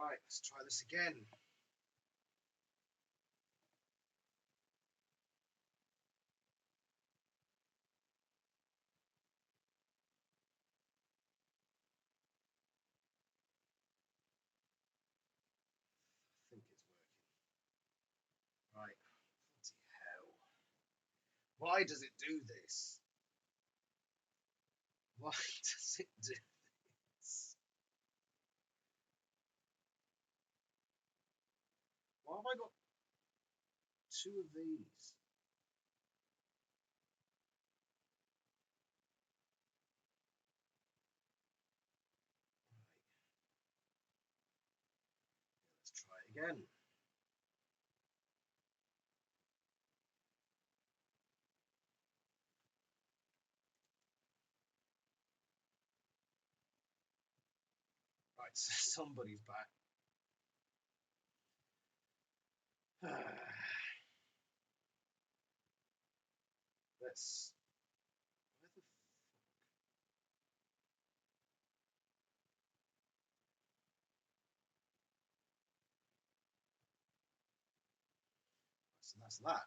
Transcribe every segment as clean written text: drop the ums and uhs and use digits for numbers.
Right, let's try this again. I think it's working. Right. Bloody hell. Why does it do this? Why does it do this? Why have I got two of these? Let's try it again. Right, so somebody's back. Let's. Where the fuck? So that's that.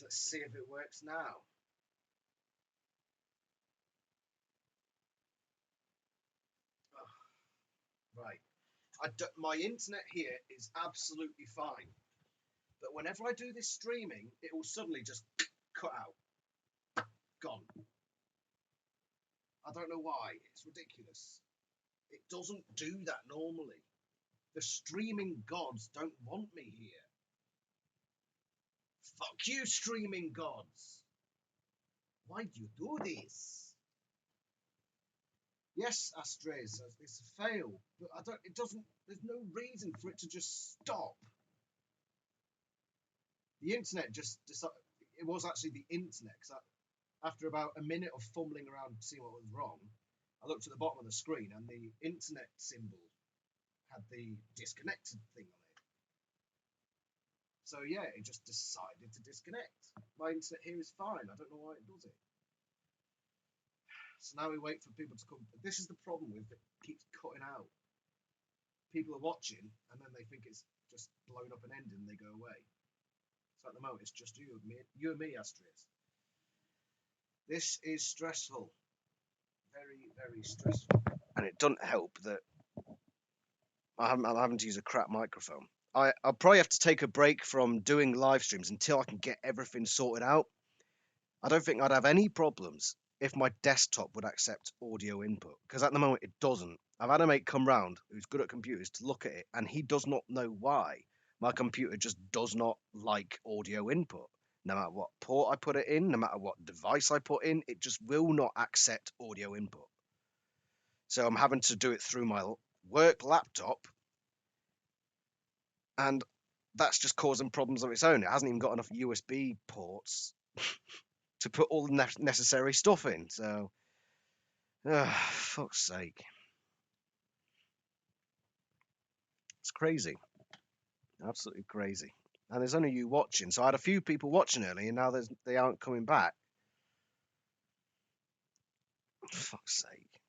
Let's see if it works now. Oh, right. My internet here is absolutely fine. But whenever I do this streaming, it will suddenly just cut out. Gone. I don't know why. It's ridiculous. It doesn't do that normally. The streaming gods don't want me here. Fuck you, streaming gods. Why do you do this? Yes, Astres, it's a fail, but it doesn't, there's no reason for it to just stop. The internet just decided, it was actually the internet, because after about a minute of fumbling around to see what was wrong, I looked at the bottom of the screen and the internet symbol had the disconnected thing on it. So yeah, it just decided to disconnect. My internet here is fine. I don't know why it does it. So now we wait for people to come. This is the problem with it. It keeps cutting out. People are watching and then they think it's just blown up and ending and they go away. So at the moment it's just you and me, Astrid. This is stressful. Very, very stressful. And it doesn't help that I'm having to use a crap microphone. I'll probably have to take a break from doing live streams until I can get everything sorted out. I don't think I'd have any problems if my desktop would accept audio input, because at the moment it doesn't. I've had a mate come round who's good at computers to look at it, and he does not know why. My computer just does not like audio input. No matter what port I put it in, no matter what device I put in, it just will not accept audio input. So I'm having to do it through my work laptop, and that's just causing problems of its own. It hasn't even got enough USB ports to put all the necessary stuff in. So, fuck's sake. It's crazy. Absolutely crazy. And there's only you watching. So I had a few people watching early, and now they aren't coming back. Fuck's sake.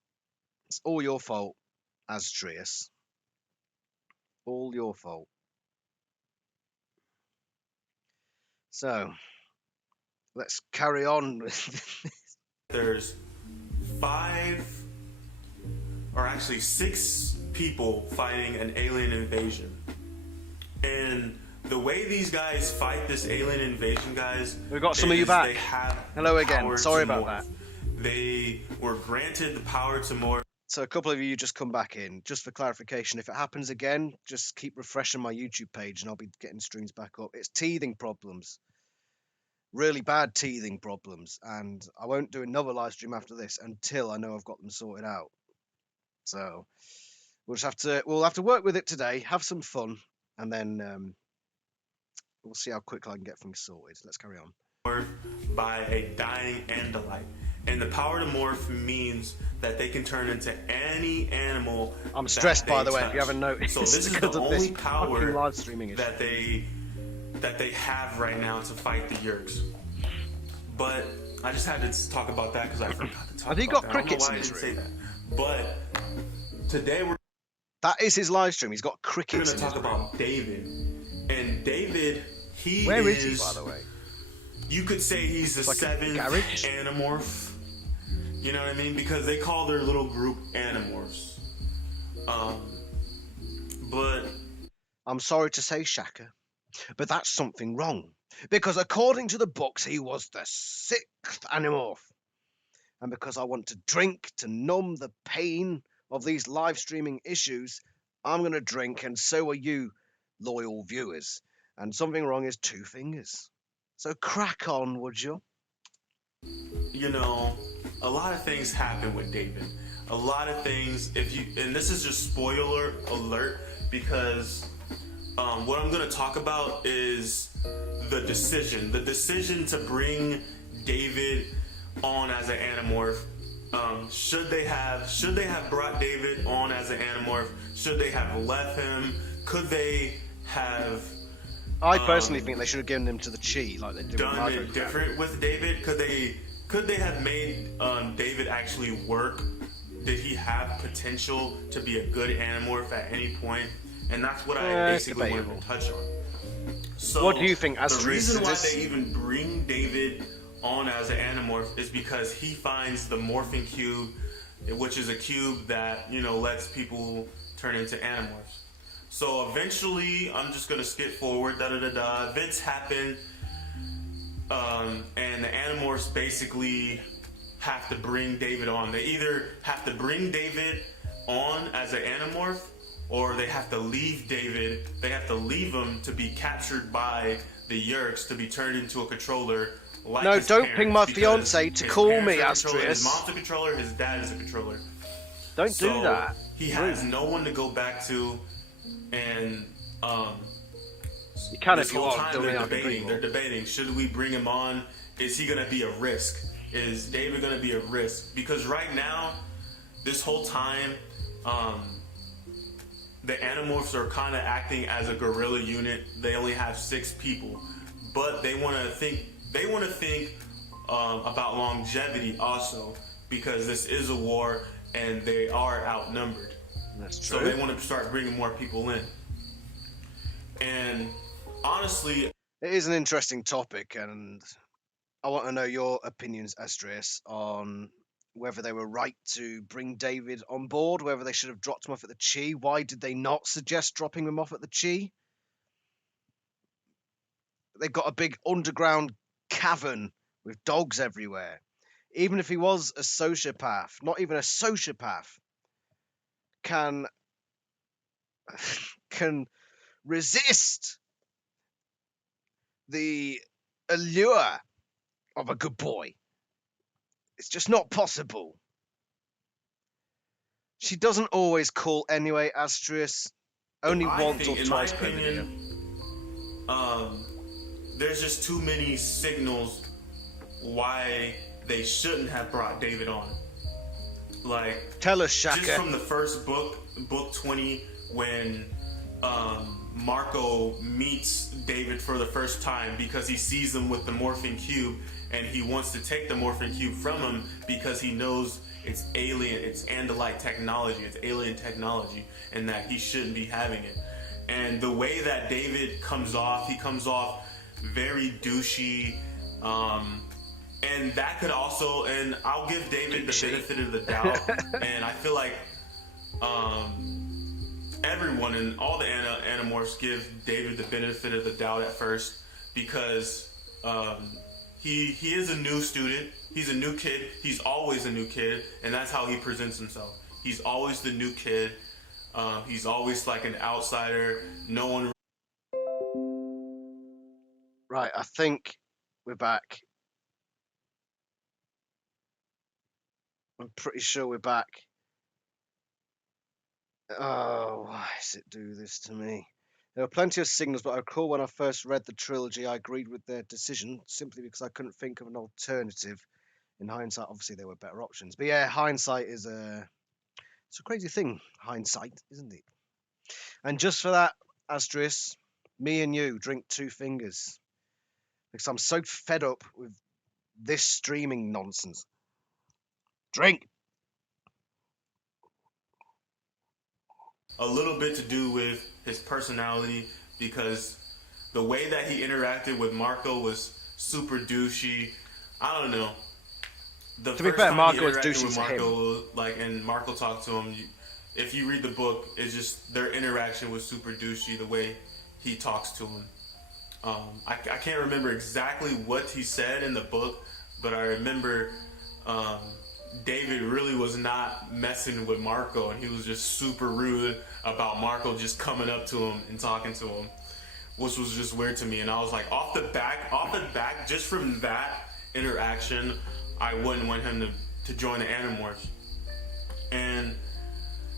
It's all your fault, Astrius. All your fault. So, let's carry on with this. There's 5, or actually 6 people fighting an alien invasion. And the way these guys fight this alien invasion, guys, We've got some of you back. Hello again. Sorry about that. They were granted the power to morph. So a couple of you just come back in. Just for clarification, if it happens again, just keep refreshing my YouTube page and I'll be getting streams back up. It's teething problems. Really bad teething problems. And I won't do another live stream after this until I know I've got them sorted out. So we'll have to work with it today, have some fun, and then we'll see how quick I can get things sorted. Let's carry on. By a dying Andalite. And the power to morph means that they can turn into any animal. I'm stressed, by the way, if you haven't noticed. So this is the only power live streaming that they have right now to fight the Yerks. But I just had to talk about that because I forgot to talk Has he about got that. I don't know crickets why in I his didn't say room? that. But today we're That is his live stream. He's got going crickets to in his talk room. about David. And David, he Where is he, by the way? You could say he's the Like a seventh garage? Animorph. You know what I mean? Because they call their little group Animorphs. But I'm sorry to say, Shaka, but that's something wrong. Because according to the books, he was the 6th Animorph. And because I want to drink to numb the pain of these live streaming issues, I'm going to drink, and so are you, loyal viewers. And something wrong is 2 fingers. So crack on, would you? you know, a lot of things happen with David. A lot of things, and this is just spoiler alert, because what I'm going to talk about is the decision to bring David on as an Animorph. Should they have brought David on as an Animorph? Should they have left him? Could they have I personally think they should have given him to the Chi, like they did with done Marco it Crab. different with David? Could they have made David actually work? Did he have potential to be a good Animorph at any point? And that's what I basically wanted to touch on. So What do you think, the Astrid? reason why they even bring David on as an Animorph is because he finds the morphing cube, which is a cube that, lets people turn into Animorphs. So eventually, I'm just gonna skip forward. Events happen, and the Animorphs basically have to bring David on. They either have to bring David on as an Animorph, or they have to leave David. They have to leave him to be captured by the Yeerks to be turned into a controller. Like No, his don't parents, ping my because fiance to his call parents me, are controller, Astrid. His mom's a controller. His dad is a controller. Don't So do that. he has no one to go back to, and You can this if you whole want. time Don't mean they're I can debating. drink They're more. debating. Should we bring him on? Is he going to be a risk? Is David going to be a risk? Because right now, this whole time, the Animorphs are kind of acting as a guerrilla unit. They only have 6 people, but they want to think. They want to think about longevity also, because this is a war and they are outnumbered. That's true. So they want to start bringing more people in. And honestly, It is an interesting topic, and I want to know your opinions, Astrid, on whether they were right to bring David on board, whether they should have dropped him off at the Chi. Why did they not suggest dropping him off at the Chi? They've got a big underground cavern with dogs everywhere. Even if he was a sociopath, not even a sociopath can resist the allure of a good boy. It's just not possible. She doesn't always call anyway, Astris. Only I once think, or in my twice per video. opinion, there's just too many signals why they shouldn't have brought David on. Like, Tell us, Shaka. just from the first book 20, when Marco meets David for the first time because he sees him with the morphing cube, and he wants to take the morphing cube from him because he knows it's alien, it's Andalite technology, it's alien technology, and that he shouldn't be having it. And the way that David comes off, he comes off very douchey, and that could also, and I'll give David the benefit of the doubt, and I feel like everyone and all the Animorphs give David the benefit of the doubt at first, because he is a new student, he's a new kid, he's always a new kid, and that's how he presents himself. He's always the new kid, he's always like an outsider, no one... Right, I think we're back. I'm pretty sure we're back. Oh, why does it do this to me? There were plenty of signals, but I recall when I first read the trilogy, I agreed with their decision simply because I couldn't think of an alternative. In hindsight, obviously there were better options. But yeah, hindsight is it's a crazy thing, hindsight, isn't it? And just for that, Astris, me and you drink 2 fingers. Because I'm so fed up with this streaming nonsense. Drink. A little bit to do with his personality, because the way that he interacted with Marco was super douchey. I don't know. The To be first fair, time Marco he was interacted douchey with to Marco, like, and Marco talked to him. If you read the book, it's just their interaction was super douchey. The way he talks to him. I can't remember exactly what he said in the book, but I remember David really was not messing with Marco, and he was just super rude about Marco just coming up to him and talking to him, which was just weird to me. And I was like, off the back, just from that interaction, I wouldn't want him to join the Animorphs. And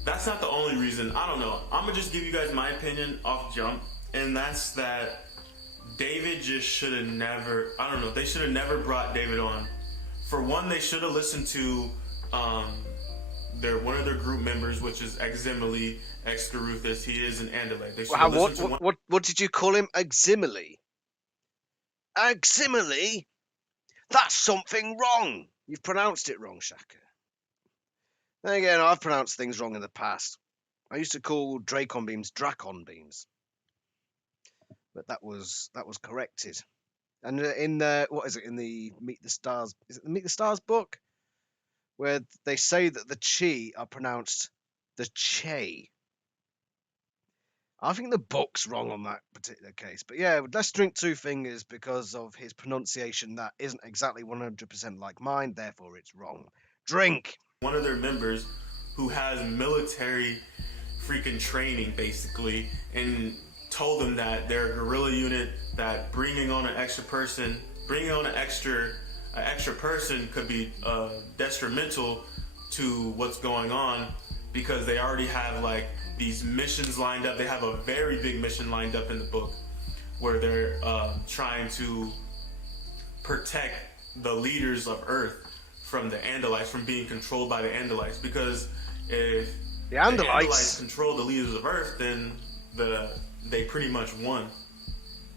that's not the only reason. I don't know. I'm gonna just give you guys my opinion off jump, and that's that David just should have never, I don't know, they should have never brought David on. For one, they should have listened to one of their group members, which is Eximile, Excaruthus. He is an Andalite. They should have listened to What did you call him? Eximile? Eximile? That's something wrong. You've pronounced it wrong, Shaka. Then again, I've pronounced things wrong in the past. I used to call Dracon beams Dracon beams, but that was corrected. And in the in the Meet the Stars? Is it the Meet the Stars book where they say that the chi are pronounced the che? I think the book's wrong on that particular case. But yeah, let's drink two fingers because of his pronunciation that isn't exactly 100% like mine, therefore it's wrong. Drink! one of their members who has military freaking training, basically, and told them that they're a guerrilla unit, that bringing on an extra person could be detrimental to what's going on, because they already have like these missions lined up. They have a very big mission lined up in the book where they're trying to protect the leaders of Earth from the Andalites, from being controlled by the Andalites. Because if the Andalites control the leaders of Earth, then they pretty much won.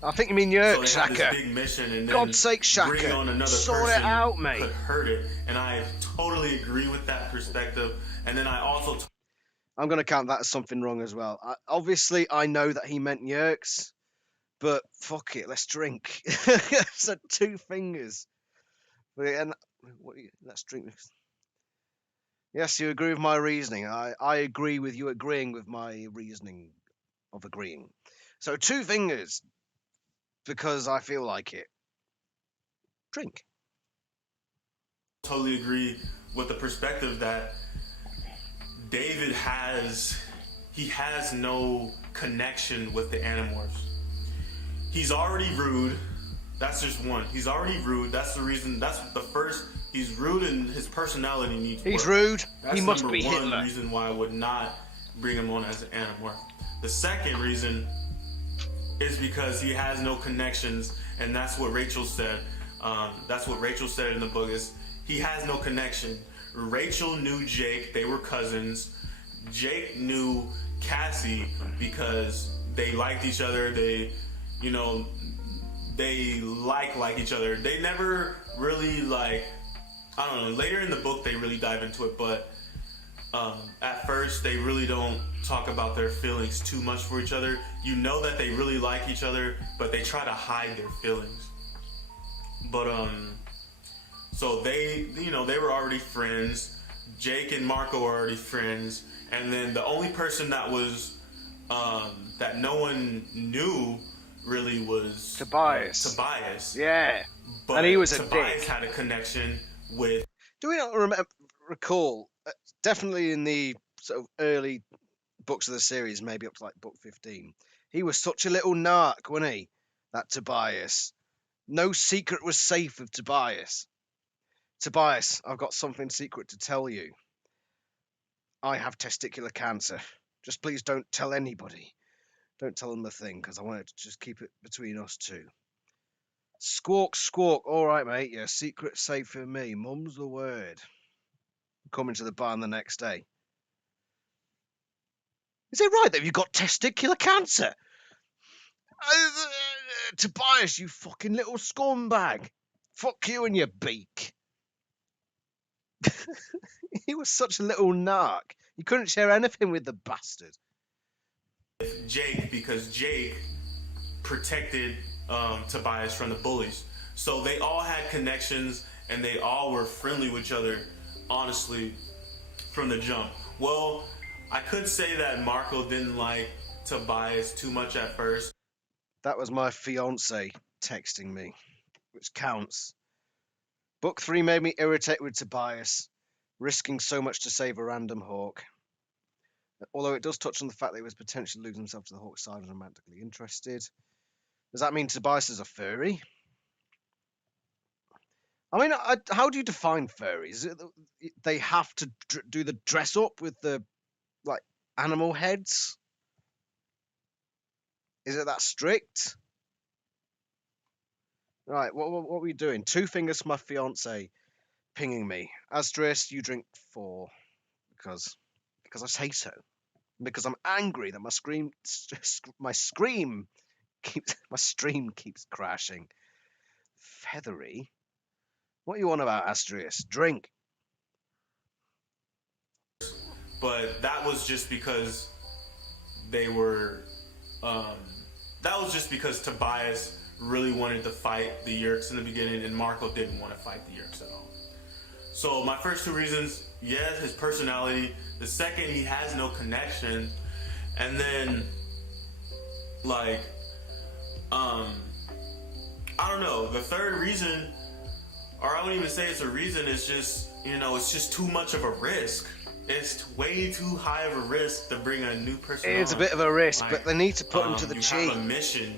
I think you mean Yerk, so they Shaka. have this big mission, and then God's sake, Shaka, bringing on another sort person it out, mate. could hurt it. And I totally agree with that perspective. And then I also I'm going to count that as something wrong as well. Obviously, I know that he meant Yerks, but fuck it, let's drink. So 2 fingers. And let's drink. Yes, you agree with my reasoning. I agree with you agreeing with my reasoning of agreeing. So 2 fingers, because I feel like it. Drink. totally agree with the perspective that David has no connection with the Animorphs. He's already rude. That's just one. He's already rude. That's the reason. That's the first. He's rude, and his personality needs work. He's rude. That's He must be number one Hitler. reason why I would not bring him on as an Animorph. The second reason is because he has no connections, and that's what Rachel said. That's what Rachel said in the book, is he has no connection. Rachel knew Jake. They were cousins. Jake knew Cassie because they liked each other. They like each other. They never really I don't know. Later in the book, they really dive into it, but at first, they really don't talk about their feelings too much for each other. You know that they really like each other, but they try to hide their feelings. But so they were already friends. Jake and Marco were already friends, and then the only person that was that no one knew really was Tobias. Yeah, but and he was a Tobias dick. had a connection with. Do we not recall? Definitely in the sort of early books of the series, maybe up to like book 15, he was such a little narc, wasn't he? That Tobias. No secret was safe with Tobias. Tobias, I've got something secret to tell you. I have testicular cancer. Just please don't tell anybody. Don't tell them a thing, because I wanted to just keep it between us two. Squawk, squawk. All right, mate. Your secret's safe for me. Mum's the word. Coming to the barn the next day. Is it right that you've got testicular cancer? Tobias, you fucking little scumbag. Fuck you and your beak. He was such a little narc. You couldn't share anything with the bastard. Jake, because Jake protected Tobias from the bullies. So they all had connections and they all were friendly with each other, honestly, from the jump. Well, I could say that Marco didn't like Tobias too much at first. That was my fiance texting me, which counts. Book 3 made me irritated with Tobias, risking so much to save a random Hawk. Although it does touch on the fact that he was potentially losing himself to the Hawk side and romantically interested. Does that mean Tobias is a furry? I mean, how do you define furries? They have to do the dress up with the like animal heads? Is it that strict? Right, what are we doing? 2 fingers for my fiance pinging me. Astris, you drink 4 because I say so. Because I'm angry that my stream keeps crashing. Feathery. What are you on about, Astris? Drink. But that was just because they were. That was just because Tobias really wanted to fight the Yerks in the beginning, and Marco didn't want to fight the Yerks at all. So my first 2 reasons, yes, his personality. The second, he has no connection. And then, like, I don't know. The third reason, or I wouldn't even say it's a reason, it's just, it's just too much of a risk. It's way too high of a risk to bring a new person It's on. a bit of a risk, but they need to put him to the You cheat. have a mission.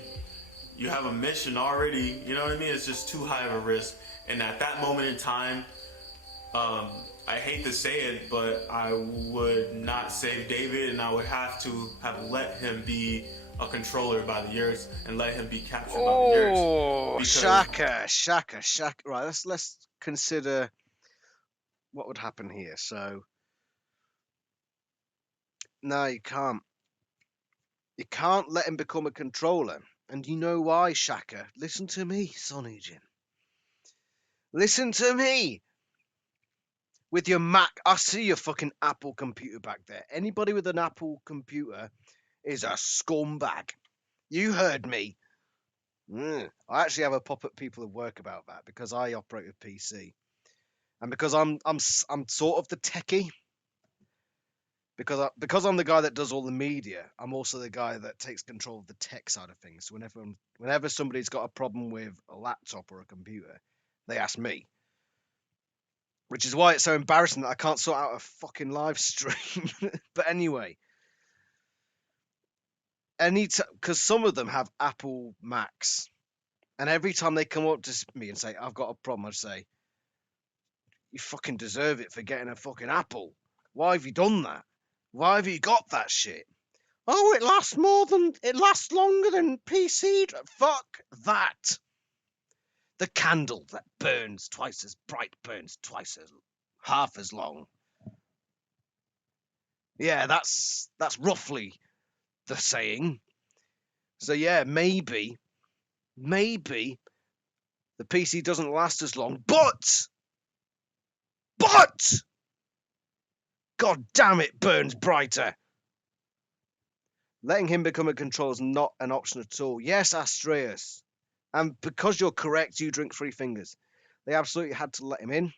You have a mission already. You know what I mean? It's just too high of a risk. And at that moment in time, I hate to say it, but I would not save David, and I would have to have let him be a controller by the Yerks and let him be captured by the Yerks. Oh, Shaka. Right, let's consider what would happen here. So, no, you can't. You can't let him become a controller. And you know why, Shaka? Listen to me, Sonny Jin. Listen to me! With your Mac, I see your fucking Apple computer back there. Anybody with an Apple computer is a scumbag. You heard me. I actually have a pop at people at work about that because I operate with PC. And because I'm sort of the techie. Because I'm the guy that does all the media, I'm also the guy that takes control of the tech side of things. So whenever somebody's got a problem with a laptop or a computer, they ask me. Which is why it's so embarrassing that I can't sort out a fucking live stream. But anyway, because some of them have Apple Macs, and every time they come up to me and say, "I've got a problem," I say, "You fucking deserve it for getting a fucking Apple. Why have you done that? Why have you got that shit?" "Oh, it lasts longer than PC. Fuck that. The candle that burns twice as bright burns half as long." Yeah, that's roughly the saying. So yeah, maybe the PC doesn't last as long, but god damn it, burns brighter. Letting him become a controller is not an option at all. Yes, Astreus. And because you're correct, you drink 3 fingers. They absolutely had to let him in,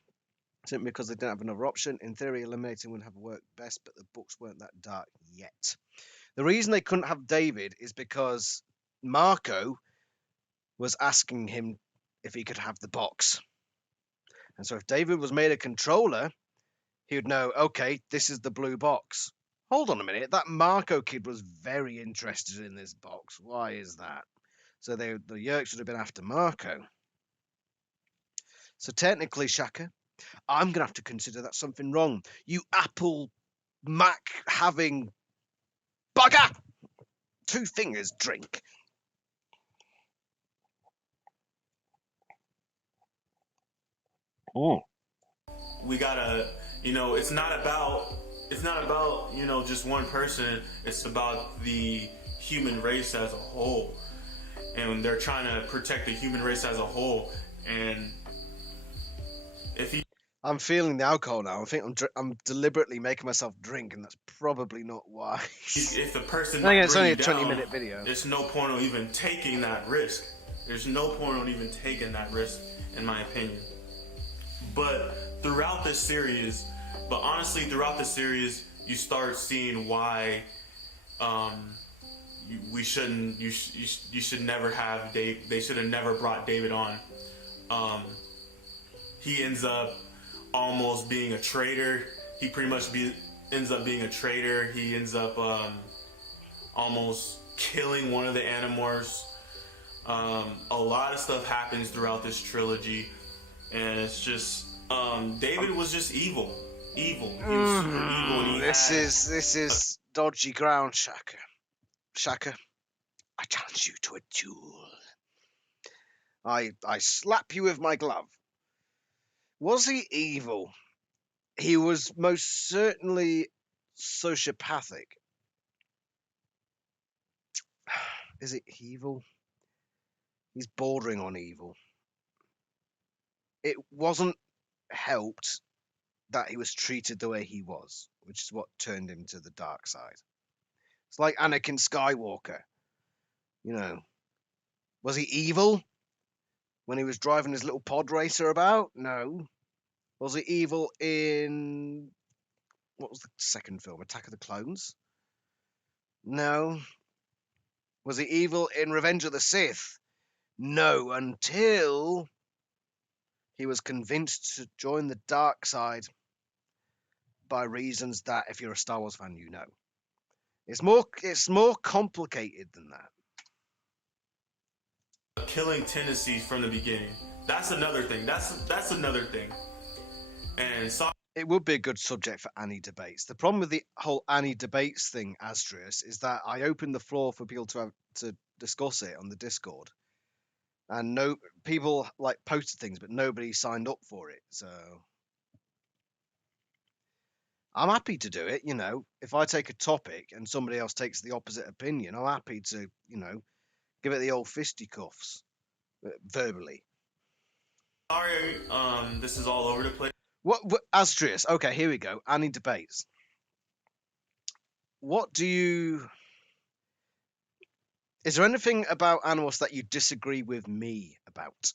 simply because they didn't have another option. In theory, eliminating would have worked best, but the books weren't that dark yet. The reason they couldn't have David is because Marco was asking him if he could have the box. And so if David was made a controller, he would know, okay, this is the blue box. Hold on a minute, that Marco kid was very interested in this box. Why is that? So the Yerks should have been after Marco. So technically, Shaka, I'm going to have to consider that something wrong. You Apple Mac having bugger! 2 fingers drink. Oh. We gotta, it's not about, just one person. It's about the human race as a whole. And they're trying to protect the human race as a whole. And If he I'm feeling the alcohol now. I think I'm deliberately making myself drink, and that's probably not wise. if the person Then again, might it's bring only you a down, 20-minute video. there's no point on even taking that risk. There's no point on even taking that risk, in my opinion. But throughout this series, throughout the series, you start seeing why we shouldn't. You should never have Dave. They should have never brought David on. He ends up almost being a traitor. He pretty much ends up being a traitor. He ends up almost killing one of the Animorphs. A lot of stuff happens throughout this trilogy, and it's just David was just evil. He was super evil. And This is dodgy ground, Shaka. Shaka, I challenge you to a duel. I slap you with my glove. Was he evil? He was most certainly sociopathic. Is it evil? He's bordering on evil. It wasn't helped that he was treated the way he was, which is what turned him to the dark side. It's like Anakin Skywalker. You know, was he evil when he was driving his little pod racer about? No. Was he evil in what was the second film, Attack of the Clones? No. Was he evil in Revenge of the Sith? No, until he was convinced to join the dark side by reasons that, if you're a Star Wars fan, you know. It's more complicated than that. killing tendencies from the beginning. That's another thing. That's another thing. And so It would be a good subject for Annie debates. The problem with the whole Annie debates thing, Astrius, is that I opened the floor for people to discuss it on the Discord, and no people like posted things, but nobody signed up for it. So I'm happy to do it. You know, if I take a topic and somebody else takes the opposite opinion, I'm happy to, give it the old fisticuffs verbally. sorry, this is all over the place. What Astrius? Okay, here we go. Annie debates. What do you? Is there anything about Animorphs that you disagree with me about?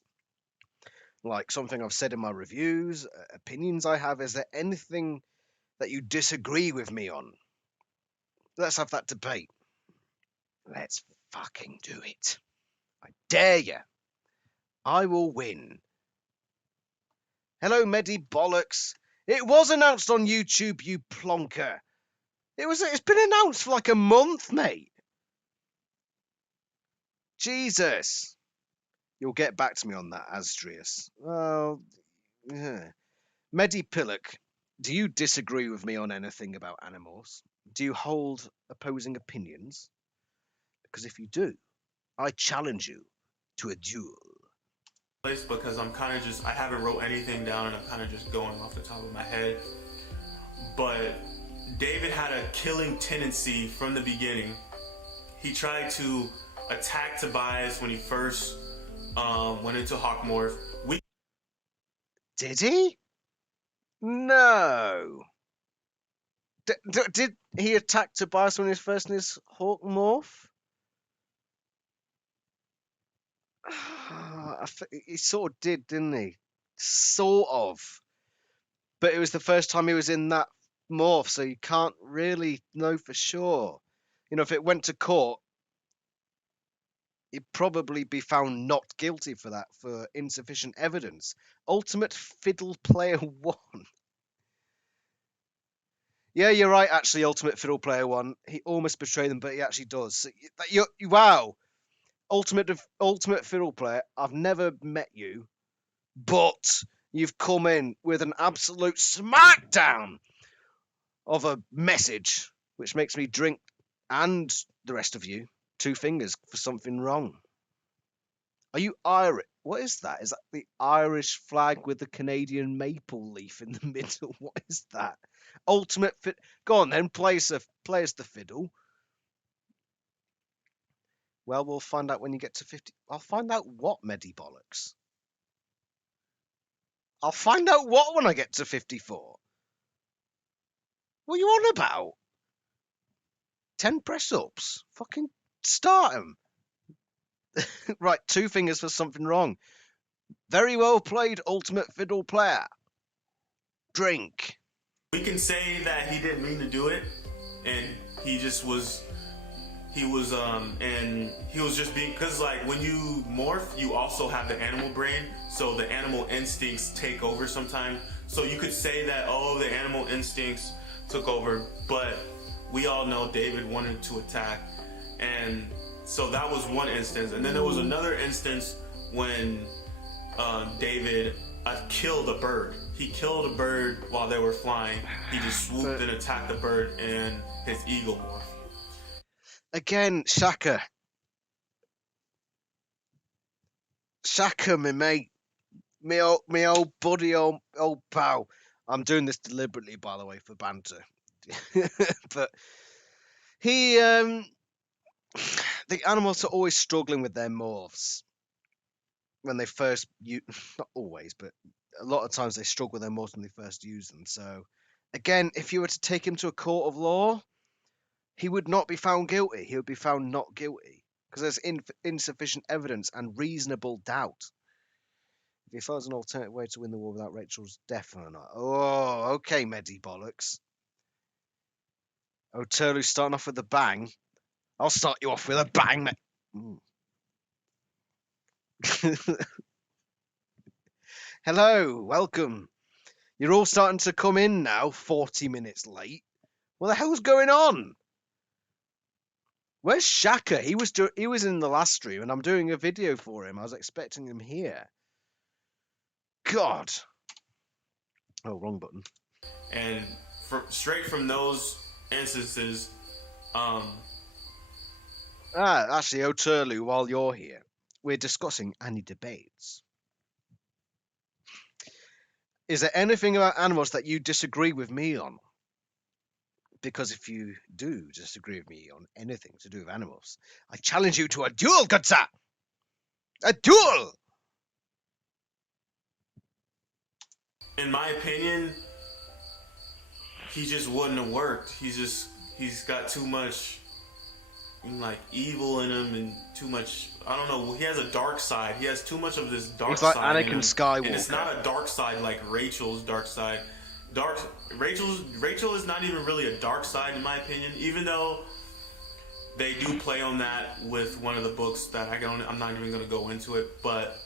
Like something I've said in my reviews, opinions I have. Is there anything that you disagree with me on? Let's have that debate. Let's fucking do it. I dare you. I will win. Hello, Medi Bollocks. It was announced on YouTube, you plonker. It's been announced for like a month, mate. Jesus. You'll get back to me on that, Astrius. Well, yeah. Medi Pillock, do you disagree with me on anything about Animorphs? Do you hold opposing opinions? Because if you do, I challenge you to a duel. Because I'm kind of just, I haven't wrote anything down and I'm kind of just going off the top of my head. But David had a killing tendency from the beginning. He tried to attack Tobias when he first went into Hawkmorph. Did he? No. Did he attack Tobias when he was first in his Hawkmorph? He sort of did, didn't he? Sort of. But it was the first time he was in that morph, so you can't really know for sure. You know, if it went to court, he'd probably be found not guilty for that, for insufficient evidence. Ultimate Fiddle Player 1. Yeah, you're right, actually, Ultimate Fiddle Player 1. He almost betrayed them, but he actually does. So, wow. Ultimate Fiddle Player, I've never met you, but you've come in with an absolute smackdown of a message, which makes me drink, and the rest of you, 2 fingers for something wrong. Are you Irish? What is that? Is that the Irish flag with the Canadian maple leaf in the middle? What is that? Ultimate fit. Go on then, play us the fiddle. Well, we'll find out when you get to 50. I'll find out what, Medi Bollocks. I'll find out what when I get to 54. What are you on about? 10 press-ups. Fucking start 'em. Right, 2 fingers for something wrong. Very well played, Ultimate Fiddle Player. Drink. We can say that he didn't mean to do it, and he just was. He was just being, because like when you morph, you also have the animal brain, so the animal instincts take over sometimes. So you could say that, oh, the animal instincts took over, but we all know David wanted to attack, and so that was one instance. And then there was another instance when David killed a bird. He killed a bird while they were flying. He just swooped and attacked the bird and his eagle morph. Again, Shaka. Shaka, my mate. Me old buddy, old pal. I'm doing this deliberately, by the way, for banter. But he, the animals are always struggling with their morphs. When they first, not always, but a lot of times they struggle with their morphs when they first use them. So, again, if you were to take him to a court of law, he would not be found guilty. He would be found not guilty because there's insufficient evidence and reasonable doubt. If he finds an alternate way to win the war without Rachel's death or not. Oh, okay, Medi Bollocks. Oterlu starting off with a bang. I'll start you off with a bang, mate. Hello, welcome. You're all starting to come in now, 40 minutes late. What the hell's going on? Where's Shaka? He was in the last stream, and I'm doing a video for him. I was expecting him here. God. Oh, wrong button. And straight from those instances, actually, Oterlu, while you're here, we're discussing any debates. Is there anything about animals that you disagree with me on? Because if you do disagree with me on anything to do with animals, I challenge you to a duel, good sir! A duel! in my opinion, he just wouldn't have worked. He's got too much like evil in him and too much, I don't know, he has a dark side. He has too much of this dark side. It's like Anakin Skywalker. And it's not a dark side like Rachel's dark side. Rachel is not even really a dark side in my opinion, even though they do play on that with one of the books that I'm not even going to go into it, but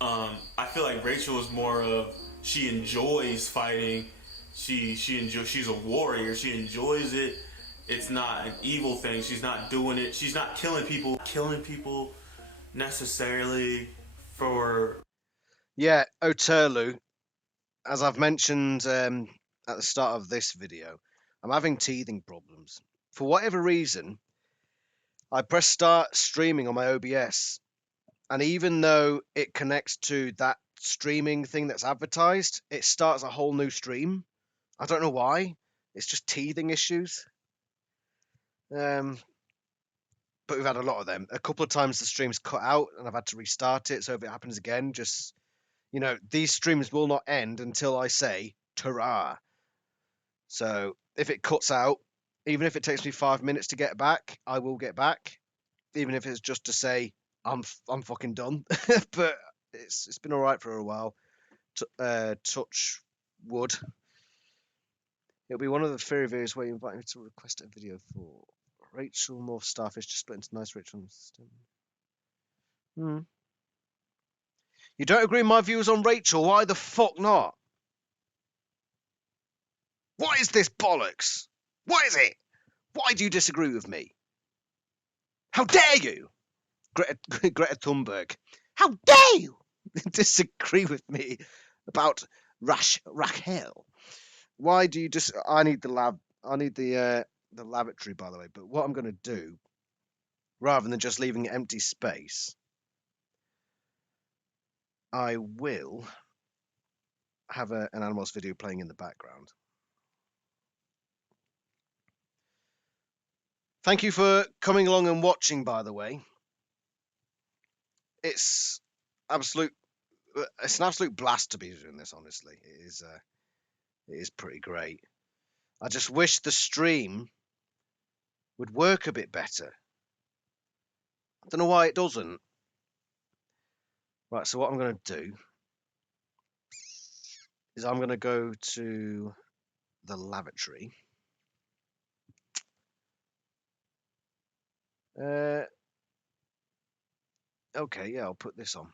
I feel like Rachel is more of, she enjoys fighting. She's a warrior. She enjoys it. It's not an evil thing. She's not doing it. She's not killing people necessarily for... Yeah, Oterlu, as I've mentioned at the start of this video, I'm having teething problems. For whatever reason, I press start streaming on my OBS, and even though it connects to that streaming thing that's advertised, it starts a whole new stream. I don't know why. It's just teething issues. But we've had a lot of them. A couple of times the stream's cut out and I've had to restart it. So if it happens again, just, these streams will not end until I say ta-ra. So if it cuts out, even if it takes me 5 minutes to get back, I will get back. Even if it's just to say I'm fucking done. But it's been all right for a while. Touch wood. It'll be one of the theory videos where you invite me to request a video for Rachel Morph Starfish to split into nice Rachel system. You don't agree with my views on Rachel? Why the fuck not? What is this bollocks? What is it? Why do you disagree with me? How dare you? Greta Thunberg. How dare you disagree with me about Rachel? Why do you I need the lab. I need the lavatory, by the way. But what I'm going to do, rather than just leaving empty space, I will have an Animorphs video playing in the background. Thank you for coming along and watching, by the way. It's absolute It's an absolute blast to be doing this. Honestly, it is pretty great. I just wish the stream would work a bit better. I don't know why it doesn't. Right, so what I'm going to do is I'm going to go to the lavatory. Okay, yeah, I'll put this on.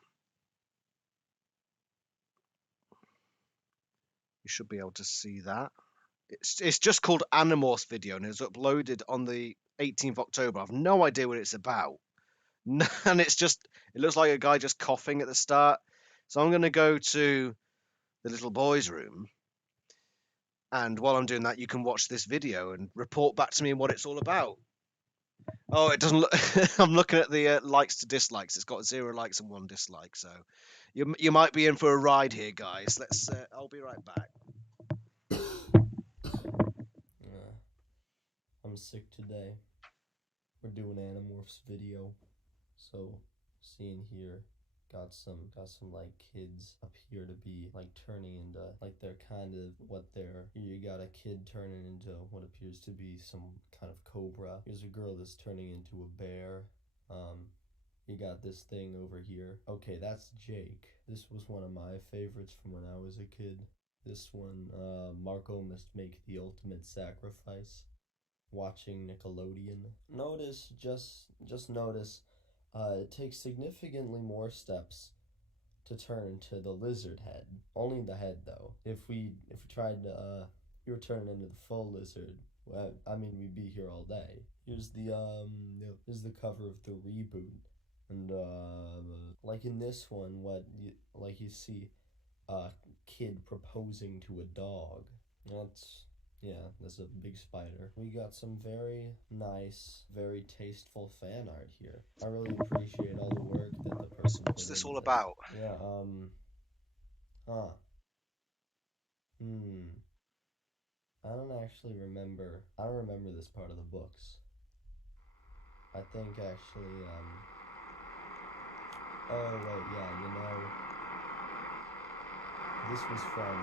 You should be able to see that. It's just called Animorphs video, and it's uploaded on the 18th October. I've no idea what it's about. And it looks like a guy just coughing at the start. So I'm going to go to the little boy's room. And while I'm doing that, you can watch this video and report back to me what it's all about. Oh, it doesn't look. I'm looking at the likes to dislikes. It's got 0 likes and 1 dislike. So you might be in for a ride here, guys. I'll be right back. Yeah, I'm sick today. We're doing Animorphs video, so seeing here, got some like kids up here to be like turning into like they're kind of what they're. You got a kid turning into what appears to be some kind of cobra. Here's a girl that's turning into a bear. You got this thing over here. Okay, that's Jake. This was one of my favorites from when I was a kid. This one, Marco must make the ultimate sacrifice. Watching Nickelodeon. Just notice, it takes significantly more steps to turn to the lizard head. Only the head, though. If we tried to, you were turning into the full lizard, well, I mean, we'd be here all day. Here's the cover of the reboot, and like in this one, you see a kid proposing to a dog. There's a big spider. We got some very nice, very tasteful fan art here. I really appreciate all the work that the person What's put this into all this. about? Yeah, I don't actually remember. I don't remember this part of the books. I think actually, oh wait, yeah, this was from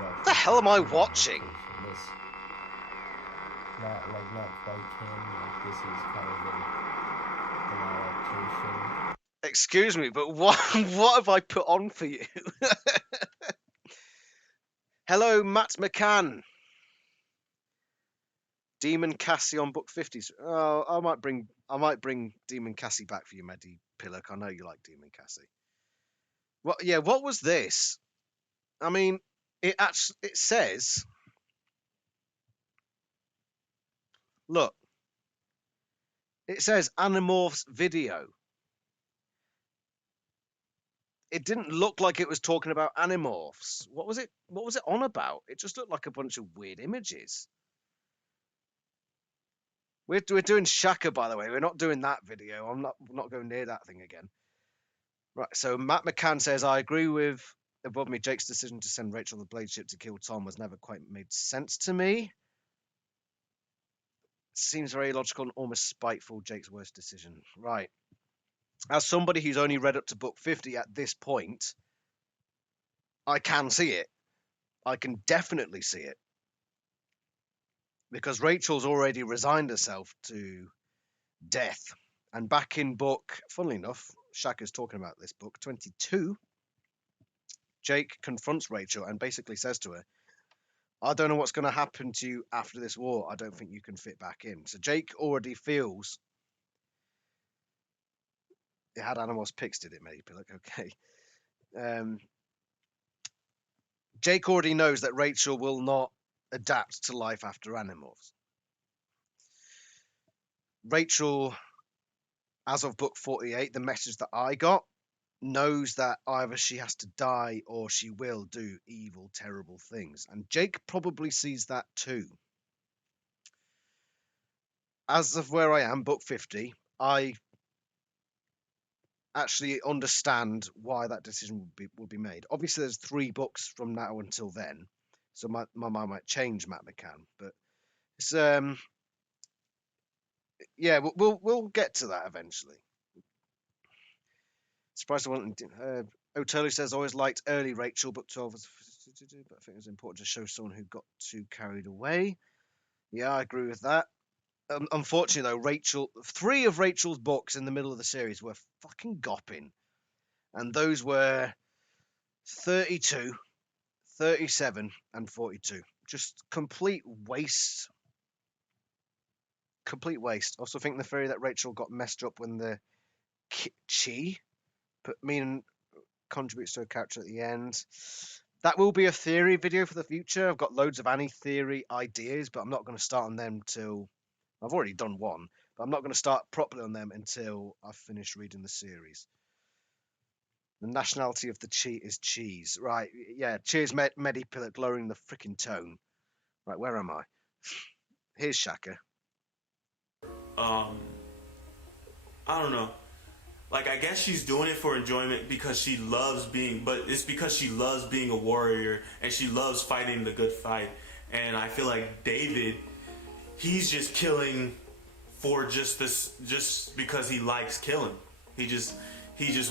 What the hell am I watching? This, not quite canon, like this is kind of an adaptation. Excuse me, but what have I put on for you? Hello, Matt McCann. Demon Cassie on book 50. Oh, I might bring Demon Cassie back for you, Medi Pillock. I know you like Demon Cassie. What was this? I mean, it says, look, it says Animorphs video. It didn't look like it was talking about Animorphs. What was it on about? It just looked like a bunch of weird images. We're doing Shaka, by the way. We're not doing that video. I'm not going near that thing again. Right. So Matt McCann says, I agree with above me. Jake's decision to send Rachel the blade ship to kill Tom was never quite made sense to me. Seems very illogical and almost spiteful. Jake's worst decision. Right. As somebody who's only read up to book 50 at this point, I can see it. I can definitely see it. Because Rachel's already resigned herself to death. And back in book, funnily enough, Shaka's talking about this book, 22, Jake confronts Rachel and basically says to her, I don't know what's going to happen to you after this war. I don't think you can fit back in. So Jake already feels... It had Animorphs pics, did it, maybe? Like, okay. Jake already knows that Rachel will not adapt to life after Animorphs. Rachel, as of book 48, the message that I got, knows that either she has to die or she will do evil, terrible things. And Jake probably sees that too. As of where I am, book 50, I actually understand why that decision would be made. Obviously, there's 3 books from now until then, so my mind might change, Matt McCann. But it's yeah, we'll get to that eventually. Surprised I wasn't. O'Turley says, always liked early Rachel, book 12 was, but I think it was important to show someone who got too carried away. Yeah, I agree with that. Unfortunately, though, 3 of Rachel's books in the middle of the series were fucking gopping. And those were 32, 37, and 42. Just complete waste. Complete waste. Also think the theory that Rachel got messed up when the chi meaning contributes to a character at the end. That will be a theory video for the future. I've got loads of Annie theory ideas, but I'm not going to start on them till I've already done one, but I'm not going to start properly on them until I've finished reading the series. The nationality of the chi is cheese. Right, yeah, cheers, Medipillock, lowering the freaking tone. Right, where am I? Here's Shaka. I don't know. Like, I guess she's doing it for enjoyment because she loves but it's because she loves being a warrior and she loves fighting the good fight. And I feel like David, he's just killing for just because he likes killing. He just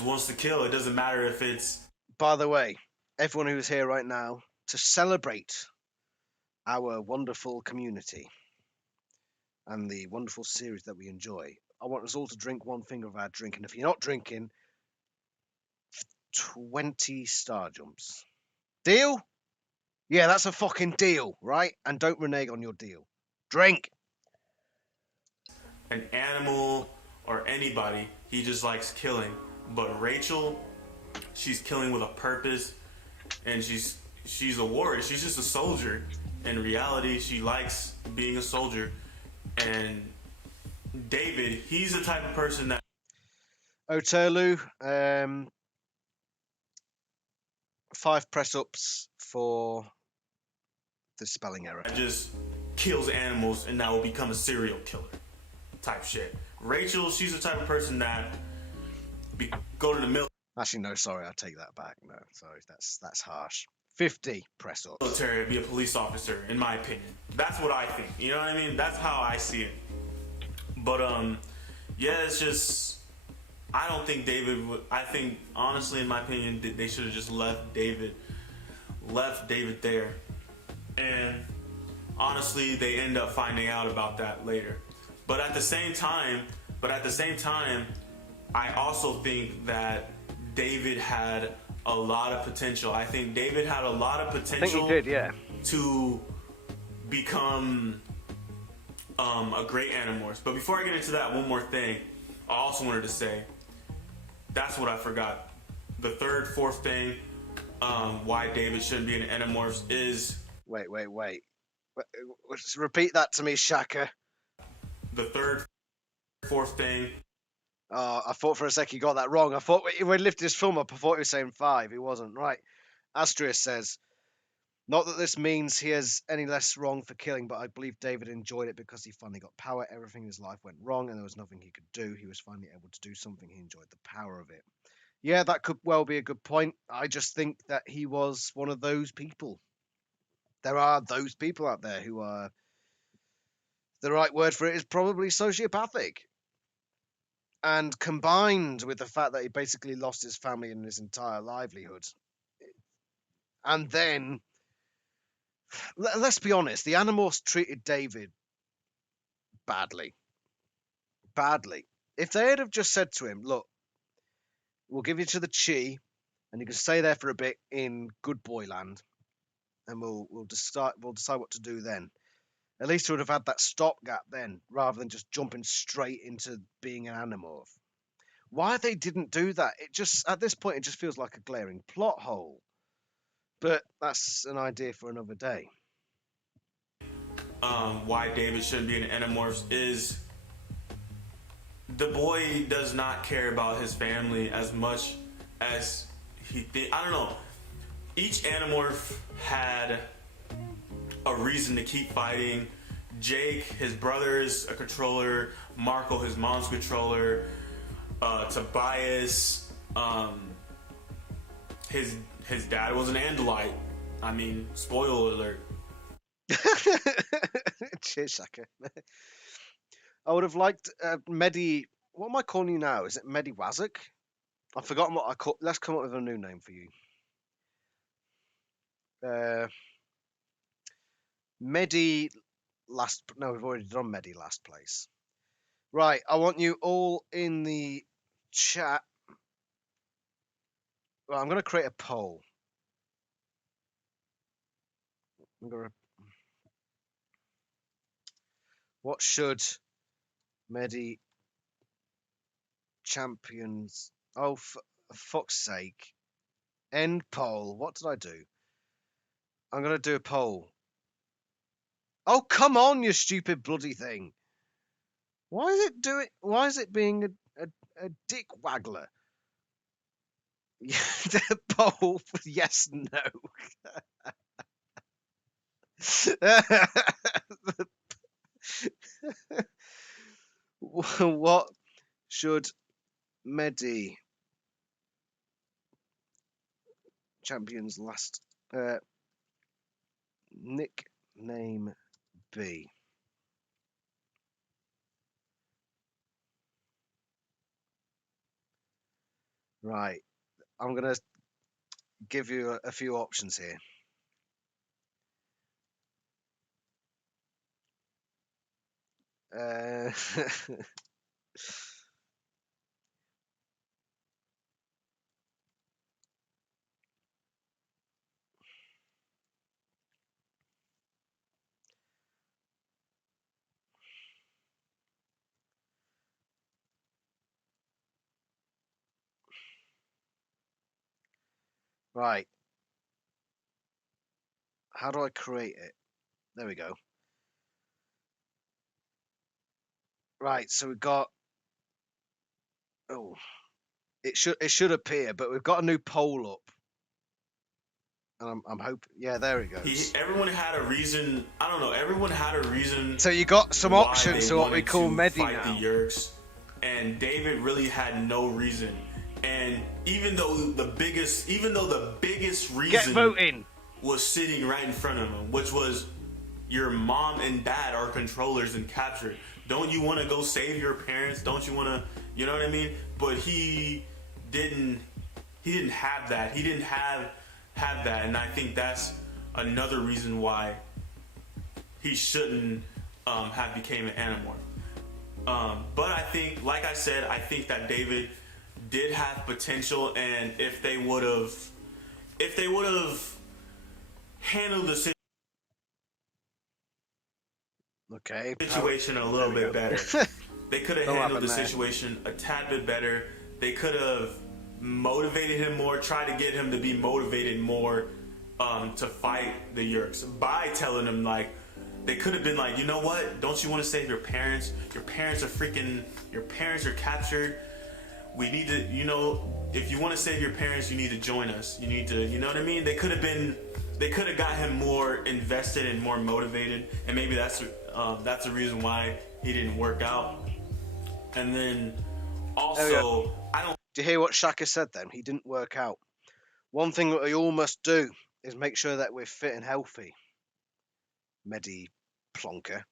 wants to kill. It doesn't matter if it's... By the way, everyone who's here right now, to celebrate our wonderful community and the wonderful series that we enjoy, I want us all to drink one finger of our drink. And if you're not drinking, 20 star jumps. Deal? Yeah, that's a fucking deal, right? And don't renege on your deal. Drink. An animal or anybody, he just likes killing. But Rachel, she's killing with a purpose, and she's a warrior. She's just a soldier. In reality, she likes being a soldier. And David, he's the type of person that... Oterlu, 5 press-ups for the spelling error. Just kills animals and now will become a serial killer type shit. Rachel, she's the type of person that go to the military. Actually, no, sorry, I take that back. No, sorry, that's harsh. 50 press-ups. Military, be a police officer, in my opinion. That's what I think. You know what I mean? That's how I see it. But yeah, it's just, I don't think David would. I think, honestly, in my opinion, they should have just left David there. And honestly, they end up finding out about that later. But at the same time, I also think that David had a lot of potential. I think David had a lot of potential. I think he did, yeah. To become a great Animorphs. But before I get into that, one more thing I also wanted to say. That's what I forgot. The third, fourth thing why David shouldn't be an Animorphs is... Wait. Repeat that to me, Shaka. The third, fourth thing... I thought for a sec he got that wrong. I thought when he lifted his thumb up, I thought he was saying 5. He wasn't. Right. Astria says, not that this means he is any less wrong for killing, but I believe David enjoyed it because he finally got power. Everything in his life went wrong and there was nothing he could do. He was finally able to do something. He enjoyed the power of it. Yeah, that could well be a good point. I just think that he was one of those people. There are those people out there who are... The right word for it is probably sociopathic. And combined with the fact that he basically lost his family and his entire livelihood. And then, let's be honest, the Animorphs treated David badly. Badly. If they had have just said to him, look, we'll give you to the Chi, and you can stay there for a bit in Good Boy Land, and we'll decide what to do then. At least he would have had that stopgap then, rather than just jumping straight into being an Animorph. Why they didn't do that, at this point, it just feels like a glaring plot hole. But that's an idea for another day. Why David shouldn't be an Animorphs is the boy does not care about his family as much as he I don't know. Each Animorph had a reason to keep fighting. Jake, his brother's a controller. Marco, his mom's controller. Tobias, his dad was an Andalite. I mean, spoiler alert. Cheers, Shaka. I would have liked Medi. What am I calling you now? Is it Medi Wazak? I've forgotten what I call. Let's come up with a new name for you. Medi last. No, we've already done Medi last place. Right. I want you all in the chat. Well, I'm going to create a poll. I'm going to. What should Medi champions? Oh, for fuck's sake! End poll. What did I do? I'm going to do a poll. Oh, come on, you stupid bloody thing! Why is it doing? Why is it being a dick waggler? The poll for yes, no. What should Medi champions last nickname be? Right, I'm gonna give you a few options here. Right, how do I create it? There we go. Right, so we've got. Oh, it should appear, but we've got a new poll up. And I'm hoping, yeah, there it goes. Everyone had a reason. I don't know. Everyone had a reason. So you got some options to what we call Medi fight now. the Yerks, and David really had no reason. And even though the biggest reason Get voting was sitting right in front of him, which was your mom and dad are controllers and captured. Don't you want to go save your parents? Don't you want to, you know what I mean? But he didn't have that. He didn't have that, and I think that's another reason why he shouldn't have became an Animorph. But I think, like I said, I think that David did have potential, and if they would have handled the situation a little bit better, they could have handled the situation a tad bit better. They could have motivated him more, try to get him to be motivated more to fight the Yerks by telling him, like, they could have been like, you know what, don't you want to save your parents? Your parents are captured. We need to, you know, if you want to save your parents, you need to join us. You need to, you know what I mean? They could have got him more invested and more motivated, and maybe that's the reason why he didn't work out. And then also, Do you hear what Shaka said then? He didn't work out. One thing that we all must do is make sure that we're fit and healthy. Medi Plonker.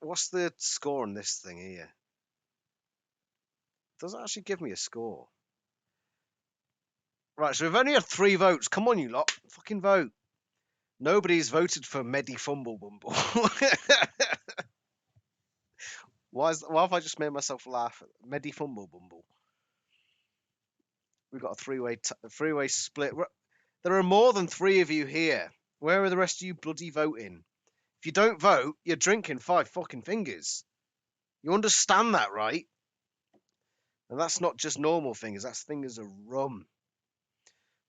What's the score on this thing here? It doesn't actually give me a score. Right, so we've only had 3 votes. Come on, you lot. Fucking vote. Nobody's voted for Medi Fumble Bumble. Why have I just made myself laugh? Medi Fumble Bumble. We've got a three-way split. There are more than 3 of you here. Where are the rest of you bloody voting? If you don't vote, you're drinking 5 fucking fingers. You understand that, right? And that's not just normal fingers. That's fingers of rum.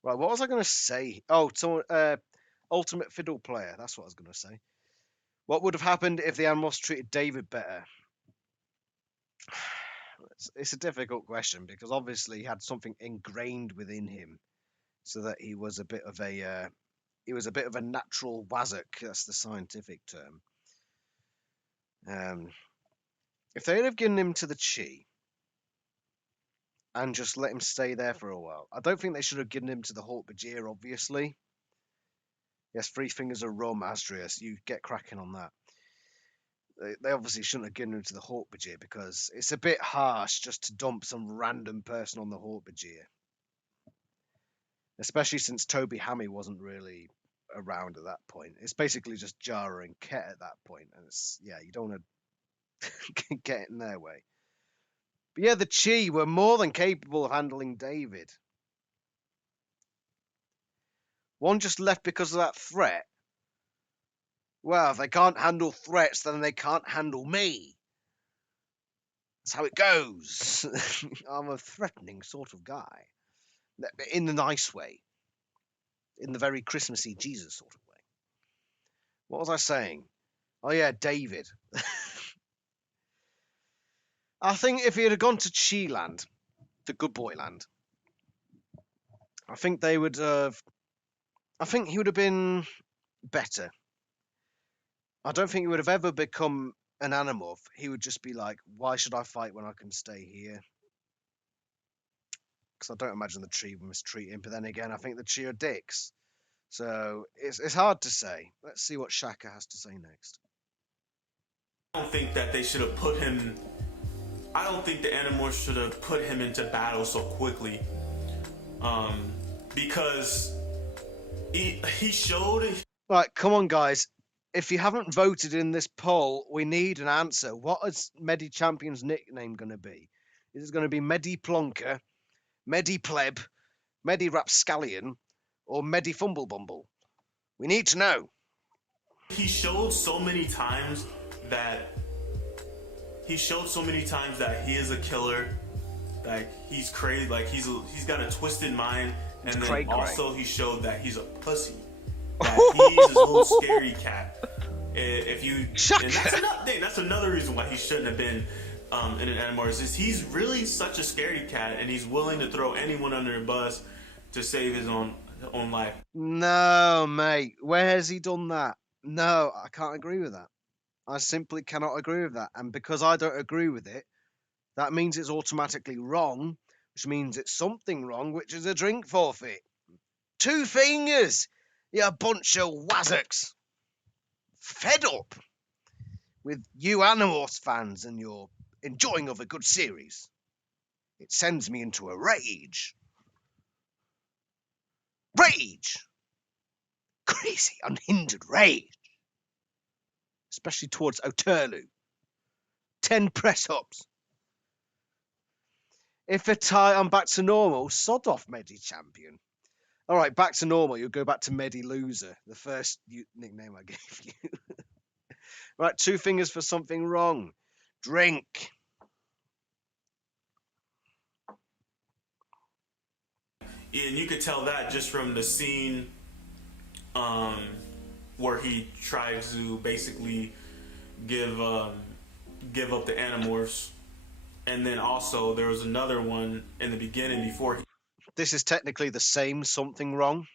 Right, what was I going to say? Oh, Ultimate Fiddle Player. That's what I was going to say. What would have happened if the Animorphs treated David better? It's a difficult question because obviously he had something ingrained within him, so that he was a bit of a natural wazzock. That's the scientific term. If they'd have given him to the Chi and just let him stay there for a while, I don't think they should have given him to the Hulk Bajir, obviously. Yes, 3 fingers of rum, Asdrius. You get cracking on that. They obviously shouldn't have given him to the Hawkbajir because it's a bit harsh just to dump some random person on the Hawkbajir. Especially since Toby Hammy wasn't really around at that point. It's basically just Jara and Ket at that point, and it's you don't want to get in their way. But yeah, the Chi were more than capable of handling David. One just left because of that threat. Well, if they can't handle threats, then they can't handle me. That's how it goes. I'm a threatening sort of guy. In the nice way. In the very Christmassy Jesus sort of way. What was I saying? Oh yeah, David. I think if he had gone to Chi Land, the good boy land, I think they would have... I think he would have been better. I don't think he would have ever become an Animorph. He would just be like, why should I fight when I can stay here? Because I don't imagine the tree would mistreat him. But then again, I think the tree are dicks. So it's hard to say. Let's see what Shaka has to say next. I don't think that they should have put him... I don't think the Animorphs should have put him into battle so quickly. Because he showed... Right, come on, guys. If you haven't voted in this poll, we need an answer. What is Medi Champion's nickname going to be? Is it going to be Medi Plonker, Medi Pleb, Medi Rapscallion, or Medi Fumblebumble? We need to know. He showed so many times that he is a killer. Like he's crazy. Like he's got a twisted mind, and then cray-cray. Also he showed that he's a pussy. That he's this little scary cat. If you, and that's another reason why he shouldn't have been in an Animorphs. Is he's really such a scary cat, and he's willing to throw anyone under a bus to save his own life. No, mate. Where has he done that? No, I can't agree with that. I simply cannot agree with that. And because I don't agree with it, that means it's automatically wrong, which means it's something wrong, which is a drink forfeit. 2 fingers! You bunch of wazzocks! Fed up with you Animorphs fans and your enjoying of a good series. It sends me into a rage. Rage! Crazy, unhindered rage. Especially towards Oterlu. 10 press-ups. If I'm back to normal, sod off, Medi Champion. All right, back to normal. You'll go back to Medi Loser, the first nickname I gave you. Right, 2 fingers for something wrong. Drink. Yeah, and you could tell that just from the scene where he tries to basically give up the Animorphs. And then also there was another one in the beginning before he... This is technically the same something wrong.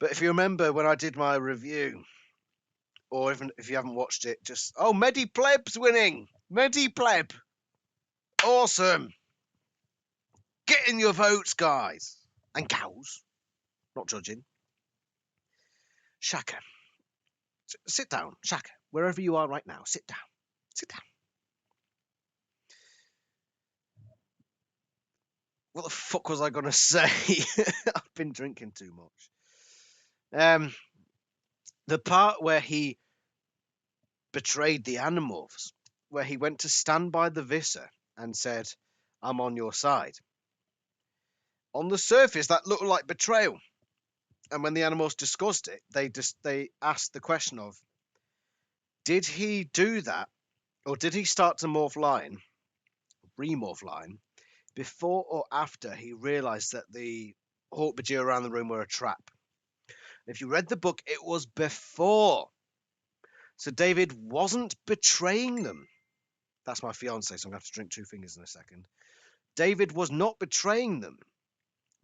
But if you remember when I did my review, or even if you haven't watched it, just, oh, Medi Pleb's winning. Medi Pleb. Awesome. Get in your votes, guys. And cows. Not judging. Shaka. Sit down, Shaka. Wherever you are right now, sit down. Sit down. What the fuck was I going to say? I've been drinking too much. The part where he betrayed the Animorphs, where he went to stand by the Visser and said, I'm on your side. On the surface, that looked like betrayal. And when the Animorphs discussed it, they asked the question of, did he do that, or did he start to remorph line, before or after he realised that the Hawkbajir around the room were a trap? If you read the book, it was before. So David wasn't betraying them. That's my fiance, so I'm going to have to drink 2 fingers in a second. David was not betraying them.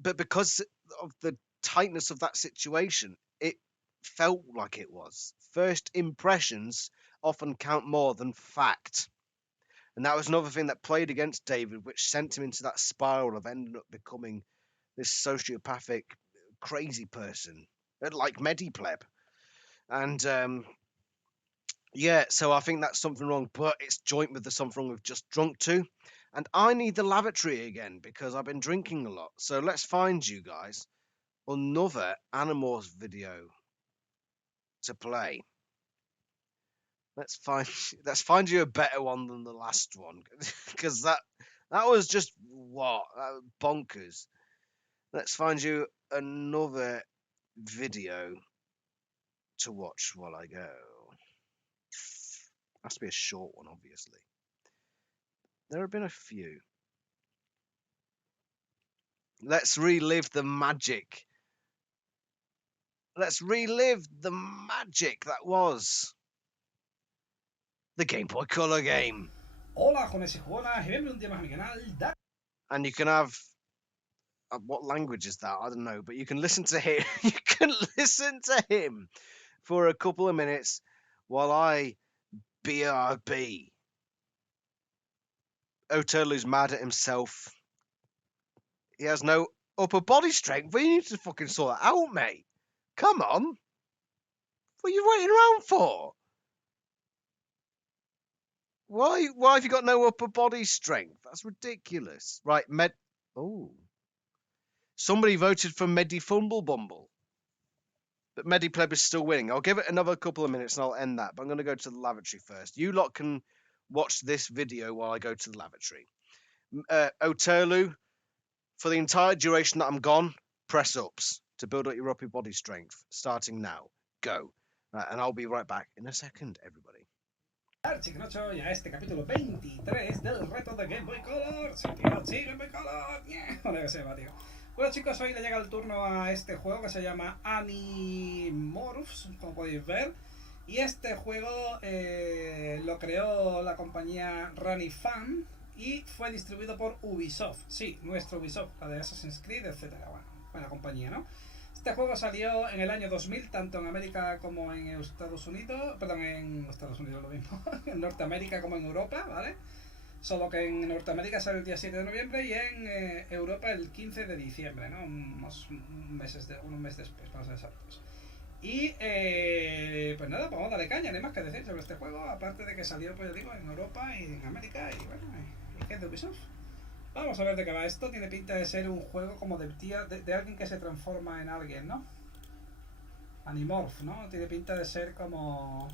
But because of the tightness of that situation, it felt like it was. First impressions often count more than fact. And that was another thing that played against David, which sent him into that spiral of ending up becoming this sociopathic, crazy person, like Medi Pleb. And Yeah, so I think that's something wrong, but it's joint with the something wrong we've just drunk to. And I need the lavatory again because I've been drinking a lot. So let's find you guys another Animorphs video to play. Let's find you a better one than the last one because that was just what bonkers. Let's find you another video to watch while I go. Has to be a short one, obviously. There have been a few. Let's relive the magic. Let's relive the magic that was the Game Boy Color game. Hola, jóvenes y jugonas, y bienvenidos un día más a mi canal. And you can have what language is that? I don't know, but you can listen to him. You can listen to him for a couple of minutes while I BRB. Oturlu's mad at himself. He has no upper body strength, but you need to fucking sort that out, mate. Come on. What are you waiting around for? Why have you got no upper body strength? That's ridiculous. Right, Oh. Somebody voted for Medifumble Bumble. But Medipleb is still winning. I'll give it another couple of minutes and I'll end that. But I'm going to go to the lavatory first. You lot can watch this video while I go to the lavatory. Oturlu, for the entire duration that I'm gone, press ups to build up your upper body strength. Starting now. Go. And I'll be right back in a second, everybody. Chiquinocho, ya este capítulo 23 del reto de Game Boy Color. Sí, tío, sí, Game Boy Color. Yeah. Joder, que se va, tío. Bueno, chicos, hoy le llega el turno a este juego que se llama Animorphs, como podéis ver. Y este juego lo creó la compañía Runny y fue distribuido por Ubisoft. Sí, nuestro Ubisoft, la de Assassin's Creed, etc. Bueno, buena compañía, ¿no? Este juego salió en el año 2000, tanto en América como en Estados Unidos. Perdón, en Estados Unidos lo mismo. En Norteamérica como en Europa, ¿vale? Solo que en Norteamérica sale el día 7 de noviembre y en Europa el 15 de diciembre, ¿no? Un mes después, para ser exactos. Y pues nada, pues vamos a darle caña, no hay más que decir sobre este juego, aparte de que salió, pues ya digo, en Europa y en América y bueno, y que es de Ubisoft. Vamos a ver de qué va esto. Tiene pinta de ser un juego como de alguien que se transforma en alguien, ¿no? Animorph, ¿no? Tiene pinta de ser como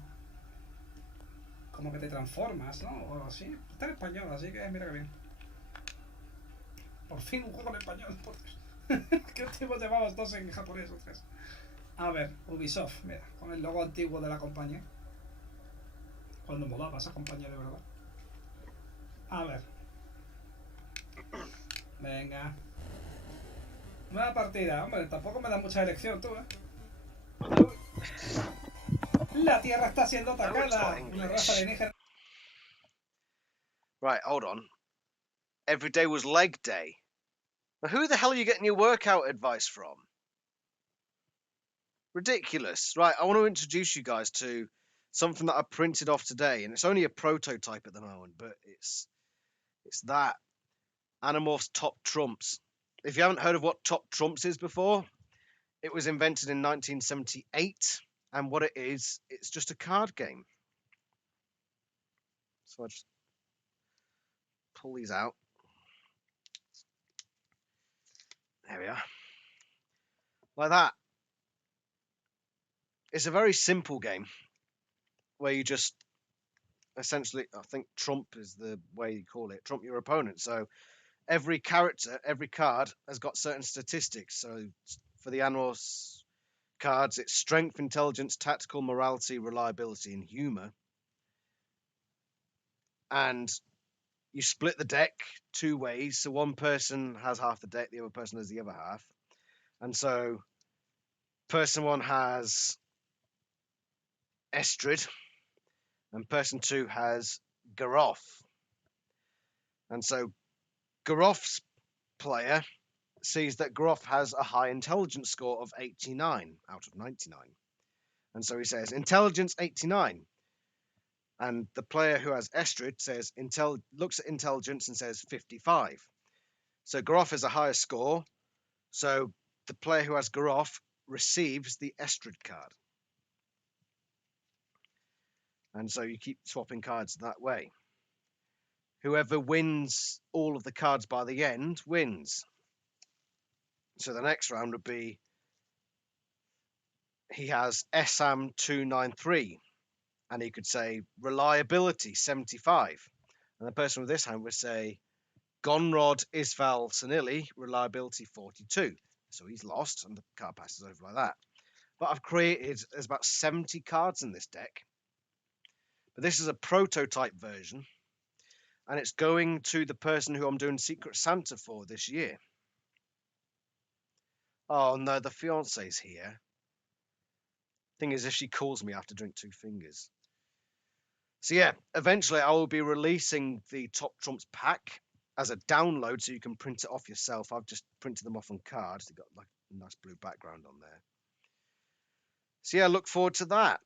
que te transformas, ¿no? O algo así. Está en español, así que mira que bien. Por fin un juego en español, por Dios. ¿Qué tiempo llevamos dos en japonés o tres? A ver, Ubisoft, mira, con el logo antiguo de la compañía. Cuando molaba esa compañía de verdad. A ver. Venga. Nueva partida. Hombre, tampoco me da mucha elección tú, La Tierra está siendo atacada. Una raza alienígena. Right, hold on. Every day was leg day. Now, who the hell are you getting your workout advice from? Ridiculous. Right, I want to introduce you guys to something that I printed off today, and it's only a prototype at the moment, but it's that. Animorphs Top Trumps. If you haven't heard of what Top Trumps is before, it was invented in 1978, and what it is, it's just a card game. So I just pull these out. There we are. Like that. It's a very simple game where you just essentially, I think trump is the way you call it, trump your opponent. So every character, every card has got certain statistics. So for the Animorphs cards, it's strength, intelligence, tactical, morality, reliability, and humor. And you split the deck two ways. So one person has half the deck, the other person has the other half. And so person one has Estrid, and person two has Garoth. And so Garoth's player sees that Garoth has a high intelligence score of 89 out of 99. And so he says, intelligence 89. And the player who has Estrid says, looks at intelligence and says 55. So Garoth has a higher score. So the player who has Garoth receives the Estrid card. And so you keep swapping cards that way. Whoever wins all of the cards by the end wins. So the next round would be, he has SM293, and he could say reliability 75. And the person with this hand would say Gonrod Isval Sanili, reliability 42. So he's lost, and the card passes over like that. But I've created, there's about 70 cards in this deck. But this is a prototype version, and it's going to the person who I'm doing Secret Santa for this year. Oh no, the fiance's here. Thing is, if she calls me, I have to drink 2 fingers. So yeah, eventually I will be releasing the Top Trumps pack as a download, so you can print it off yourself. I've just printed them off on cards. They've got like a nice blue background on there. So yeah, look forward to that.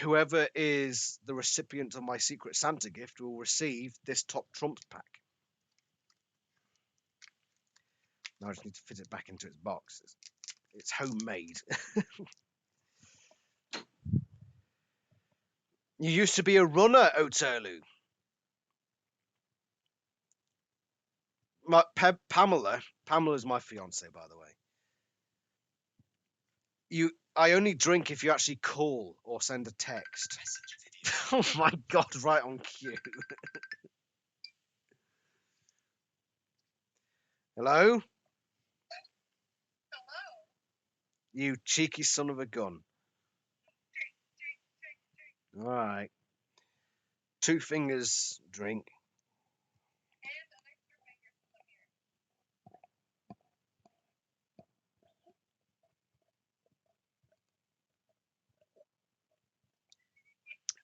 Whoever is the recipient of my Secret Santa gift will receive this Top Trumps pack. Now I just need to fit it back into its box. It's homemade. You used to be a runner, Oterlu. Pamela's my fiance, by the way. I only drink if you actually call or send a text. Oh my god, right on cue. Hello? Hello? You cheeky son of a gun. Alright. 2 fingers drink.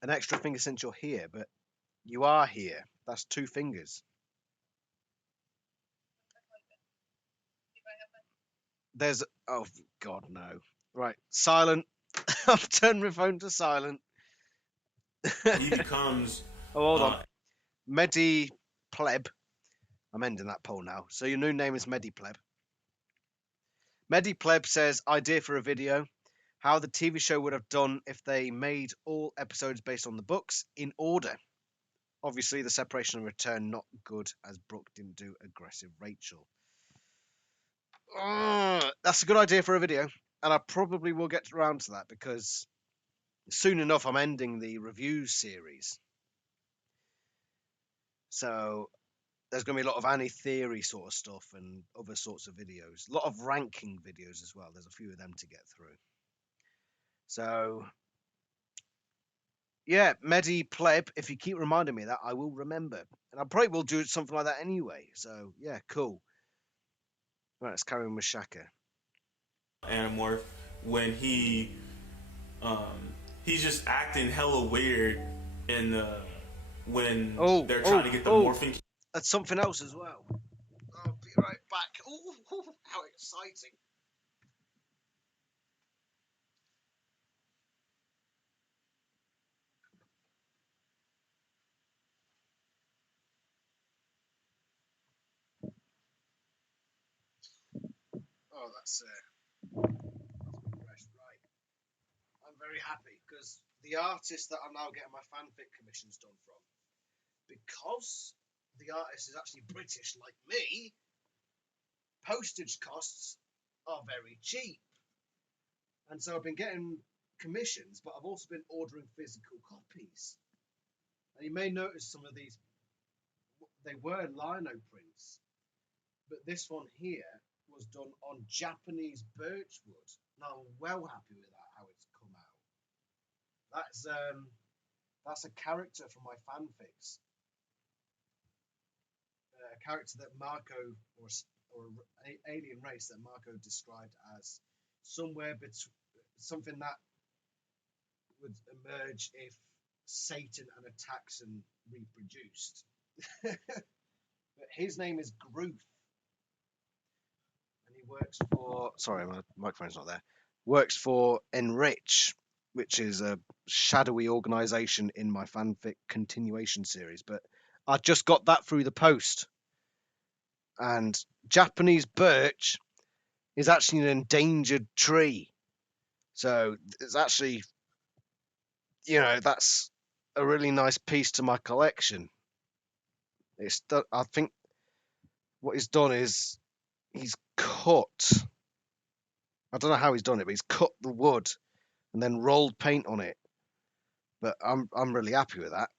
An extra finger since you're here, but you are here. That's 2 fingers. There's... Oh, God, no. Right, silent. I've turned my phone to silent. He becomes. Oh, hold on. Medi Pleb. I'm ending that poll now. So your new name is Medi Pleb. Medi Pleb says, idea for a video. How the TV show would have done if they made all episodes based on the books in order. Obviously, the separation and return not good, as Brooke didn't do aggressive Rachel. That's a good idea for a video, and I probably will get around to that because soon enough I'm ending the review series. So there's going to be a lot of Annie theory sort of stuff and other sorts of videos. A lot of ranking videos as well. There's a few of them to get through. So, yeah, Medi Pleb, if you keep reminding me of that, I will remember. And I probably will do something like that anyway. So, yeah, cool. Right, let's carry on with Shaka. Animorph, when he's just acting hella weird in the when they're trying to get the morphing. That's something else as well. I'll be right back. Oh, how exciting. Oh, that's right. I'm very happy because the artist that I'm now getting my fanfic commissions done from, because the artist is actually British like me, postage costs are very cheap. And so I've been getting commissions, but I've also been ordering physical copies. And you may notice some of these, they were lino prints, but this one here was done on Japanese birchwood. Now I'm well happy with that, how it's come out. That's a character from my fanfics. A character that Marco, or an alien race that Marco described as somewhere between something that would emerge if Satan and a Taxon reproduced. But his name is Gruth, and he works for. Sorry, my microphone's not there. Works for Enrich, which is a shadowy organisation in my fanfic continuation series. But I just got that through the post. And Japanese birch is actually an endangered tree. So it's actually, that's a really nice piece to my collection. I think what he's done is he's cut. I don't know how he's done it, but he's cut the wood and then rolled paint on it. But I'm really happy with that.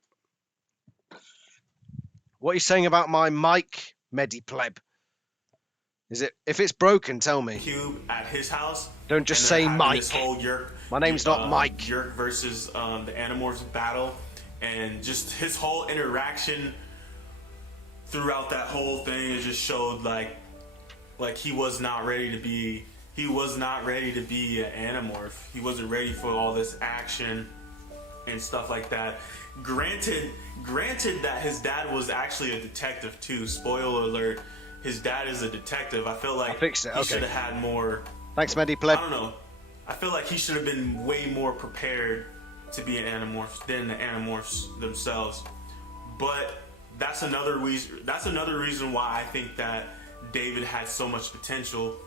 What are you saying about my mic, Medipleb? Is it, if it's broken, tell me. Cube at his house. Don't just and say they're having Mike. This whole Yerk, My name's not Mike. Yerk versus the Animorphs battle, and just his whole interaction throughout that whole thing, it just showed like he was not ready to be. He was not ready to be an Animorph. He wasn't ready for all this action and stuff like that. Granted that his dad was actually a detective too. Spoiler alert. His dad is a detective. I feel like he should have had more. Thanks, Medipleb. I don't know. I feel like he should have been way more prepared to be an Animorph than the Animorphs themselves. But that's another reason. That's another reason why I think that David had so much potential,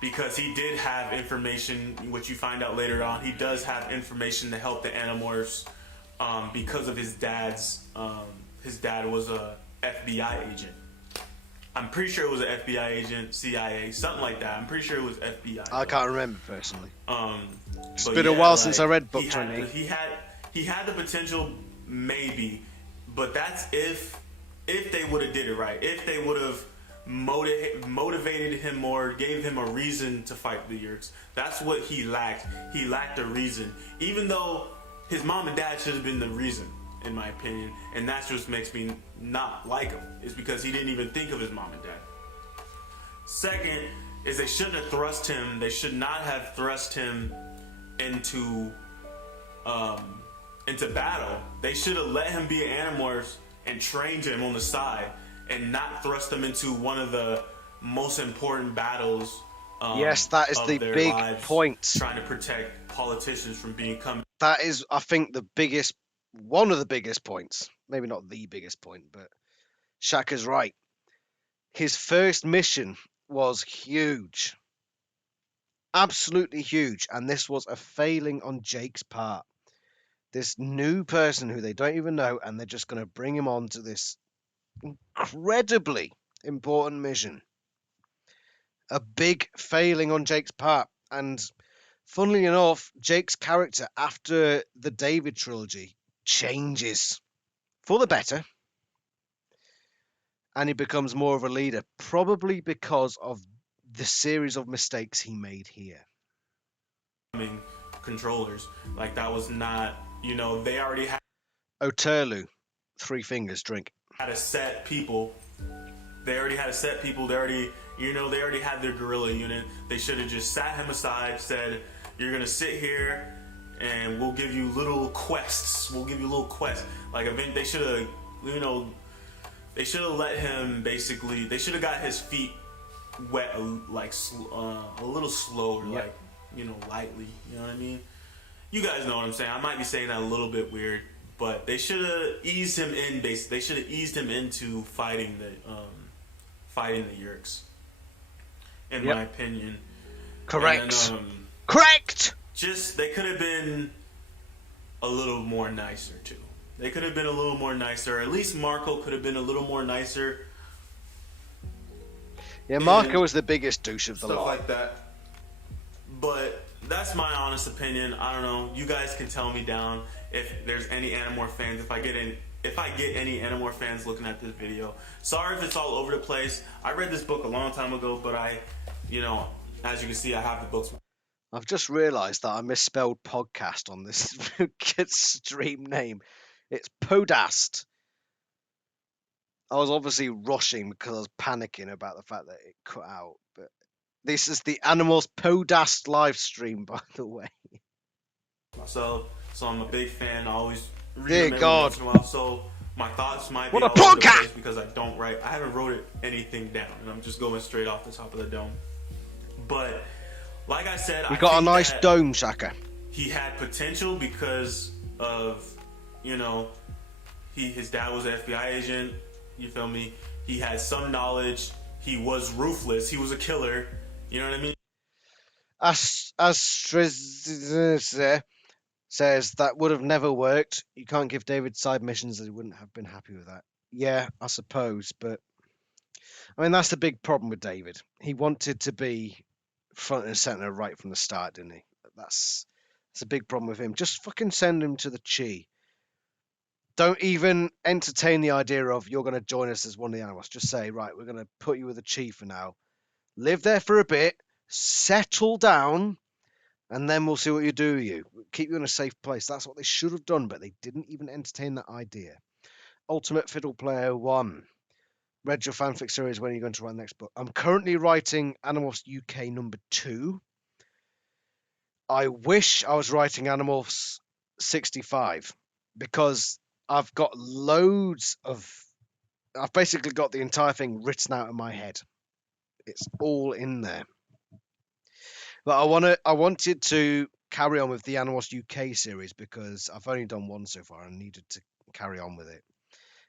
because he did have information. Which you find out later on, he does have information to help the Animorphs because of his dad's. His dad was a FBI agent. I'm pretty sure it was an FBI agent, CIA, something like that. I'm pretty sure it was FBI. I can't remember personally. It's But been a yeah, while like, since I read book he 20. He had the potential, maybe, but that's if they would have did it right. If they would have motivated him more, gave him a reason to fight the Yerks. That's what he lacked. He lacked a reason, even though his mom and dad should have been the reason, in my opinion, and that's just makes me not like him, is because he didn't even think of his mom and dad. Second is they shouldn't have thrust him. They should not have thrust him into battle. They should have let him be an Animorph and trained him on the side, and not thrust him into one of the most important battles. Yes, that is the big point. Trying to protect politicians from becoming. That is, I think, one of the biggest points. Maybe not the biggest point, but Shaka's right. His first mission was huge. Absolutely huge. And this was a failing on Jake's part. This new person who they don't even know, and they're just going to bring him on to this incredibly important mission. A big failing on Jake's part. And funnily enough, Jake's character after the David trilogy changes for the better, and he becomes more of a leader, probably because of the series of mistakes he made here. Controllers, like that was not, they already had Oterlu, 3 fingers, drink. Had a set people. They already had a set people. They already had their guerrilla unit. They should have just sat him aside, said, "You're gonna sit here, and we'll give you little quests. We'll give you little quests." Like they should have, they should have let him basically. They should have got his feet wet, like a little slower, yep. Like lightly. You know what I mean? You guys know what I'm saying. I might be saying that a little bit weird, but they should have eased him in. Basically, they should have eased him into fighting the Yerks. In my opinion. Correct. And, Correct. Just they could have been a little more nicer too. They could have been a little more nicer. At least Marco could have been a little more nicer. Yeah, Marco was the biggest douche of the lot. Stuff like that. But that's my honest opinion. I don't know. You guys can tell me down if there's any Animorph fans. If I get any Animorph fans looking at this video. Sorry if it's all over the place. I read this book a long time ago, but as you can see, I have the books. I've just realised that I misspelled podcast on this stream name. It's Podast. I was obviously rushing because I was panicking about the fact that it cut out. But this is the Animals Podast live stream, by the way. So I'm a big fan. I always read Dear them every God. once in a while. So my thoughts might be What a all over the podcast! place because I haven't wrote anything down, and I'm just going straight off the top of the dome. But like I said, We got a nice dome, Shaka. He had potential because of, his dad was an FBI agent. You feel me? He had some knowledge. He was ruthless. He was a killer. You know what I mean? says that would have never worked. You can't give David side missions that he wouldn't have been happy with that. Yeah, I suppose, but I mean that's the big problem with David. He wanted to be front and center right from the start, didn't he? That's a big problem with him. Just fucking send him to the Chi. Don't even entertain the idea of you're going to join us as one of the animals. Just say, right, we're going to put you with the Chi for now. Live there for a bit, settle down, and then we'll see what you do with you. Keep you in a safe place. That's what they should have done, but they didn't even entertain that idea. Ultimate Fiddle Player 1. Read your fanfic series. When are you going to write the next book? I'm currently writing Animorphs UK number 2. I wish I was writing Animorphs 65 because I've got I've basically got the entire thing written out in my head. It's all in there. But I wanted to carry on with the Animorphs UK series because I've only done one so far and needed to carry on with it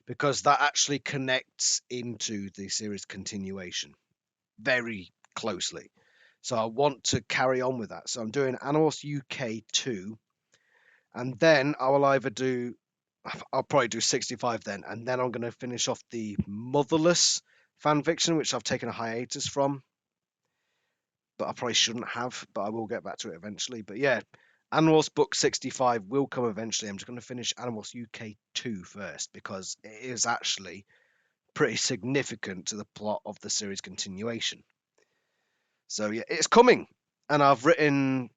because that actually connects into the series continuation very closely. So I want to carry on with that. So I'm doing Animorphs UK 2, and then I'll probably do 65 then, and then I'm going to finish off the Motherless fan fiction, which I've taken a hiatus from. But I probably shouldn't have, but I will get back to it eventually. But yeah, Animorphs book 65 will come eventually. I'm just going to finish Animorphs UK 2 first because it is actually pretty significant to the plot of the series continuation. So yeah, it's coming, and I'm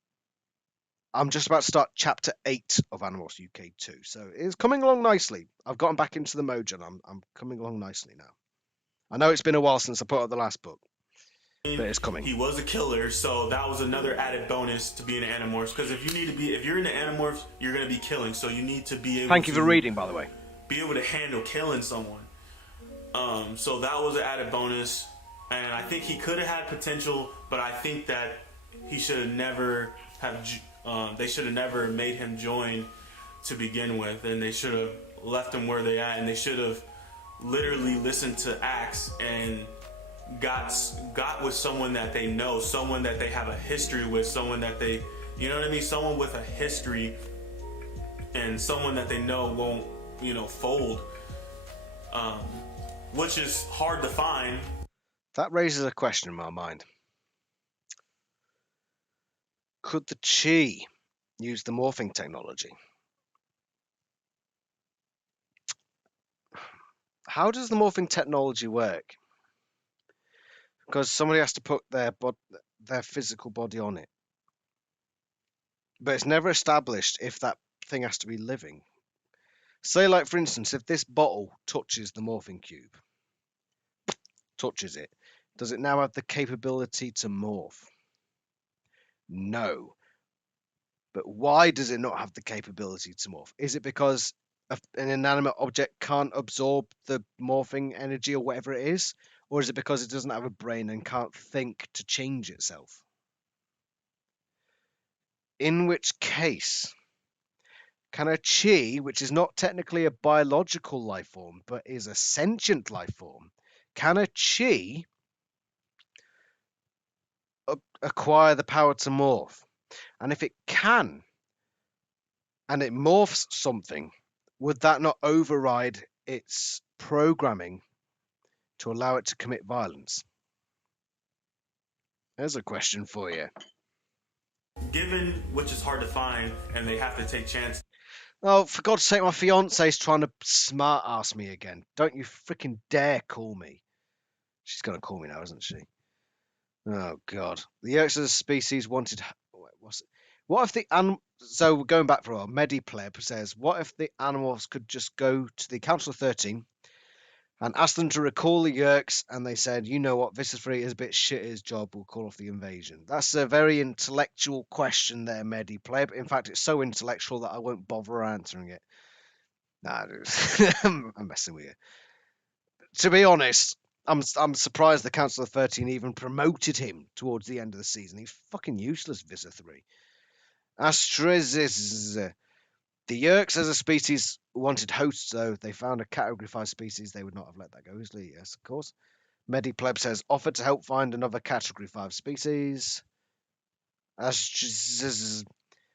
just about to start chapter 8 of Animorphs UK 2, so it's coming along nicely. I've gotten back into the mojo, and I'm coming along nicely now. I know it's been a while since I put out the last book, but it's coming. He was a killer, so that was another added bonus to being an Animorphs. Because if you're in the Animorphs, you're gonna be killing, so you need to be able. Thank you for reading, by the way. Be able to handle killing someone. So that was an added bonus, and I think he could have had potential, but I think that he should have never they should have never made him join to begin with, and they should have left him where they at, and they should have literally listened to Axe and got with someone that they know, someone that they have a history with, someone that they, you know what I mean, someone with a history, and someone that they know won't, fold, which is hard to find. That raises a question in my mind. Could the Chi use the morphing technology? How does the morphing technology work? Because somebody has to put their physical body on it. But it's never established if that thing has to be living. Say, like, for instance, if this bottle touches the morphing cube, touches it, does it now have the capability to morph? No. But why does it not have the capability to morph? Is it because an inanimate object can't absorb the morphing energy or whatever it is? Or is it because it doesn't have a brain and can't think to change itself? In which case, can a Chi, which is not technically a biological life form, but is a sentient life form, can a Chi acquire the power to morph? And if it can, and it morphs something, would that not override its programming to allow it to commit violence? There's a question for you. Given which is hard to find, and they have to take chances. Oh, for God's sake, my fiance's trying to smart-ass me again. Don't you freaking dare call me. She's going to call me now, isn't she? Oh, God. The Yerks as a species wanted... What if the... So, going back for a while, Medipleb says, what if the Animorphs could just go to the Council of 13 and ask them to recall the Yerks, and they said, you know what, Viscifree is a bit shit at his job, we'll call off the invasion. That's a very intellectual question there, Medipleb. In fact, it's so intellectual that I won't bother answering it. Nah, I'm messing with you. To be honest, I'm surprised the Council of 13 even promoted him towards the end of the season. He's fucking useless, Viscifree. Astrizis. The Yerks as a species wanted hosts, though. They found a Category 5 species. They would not have let that go easily. Yes, of course. Medipleb says, offered to help find another Category 5 species.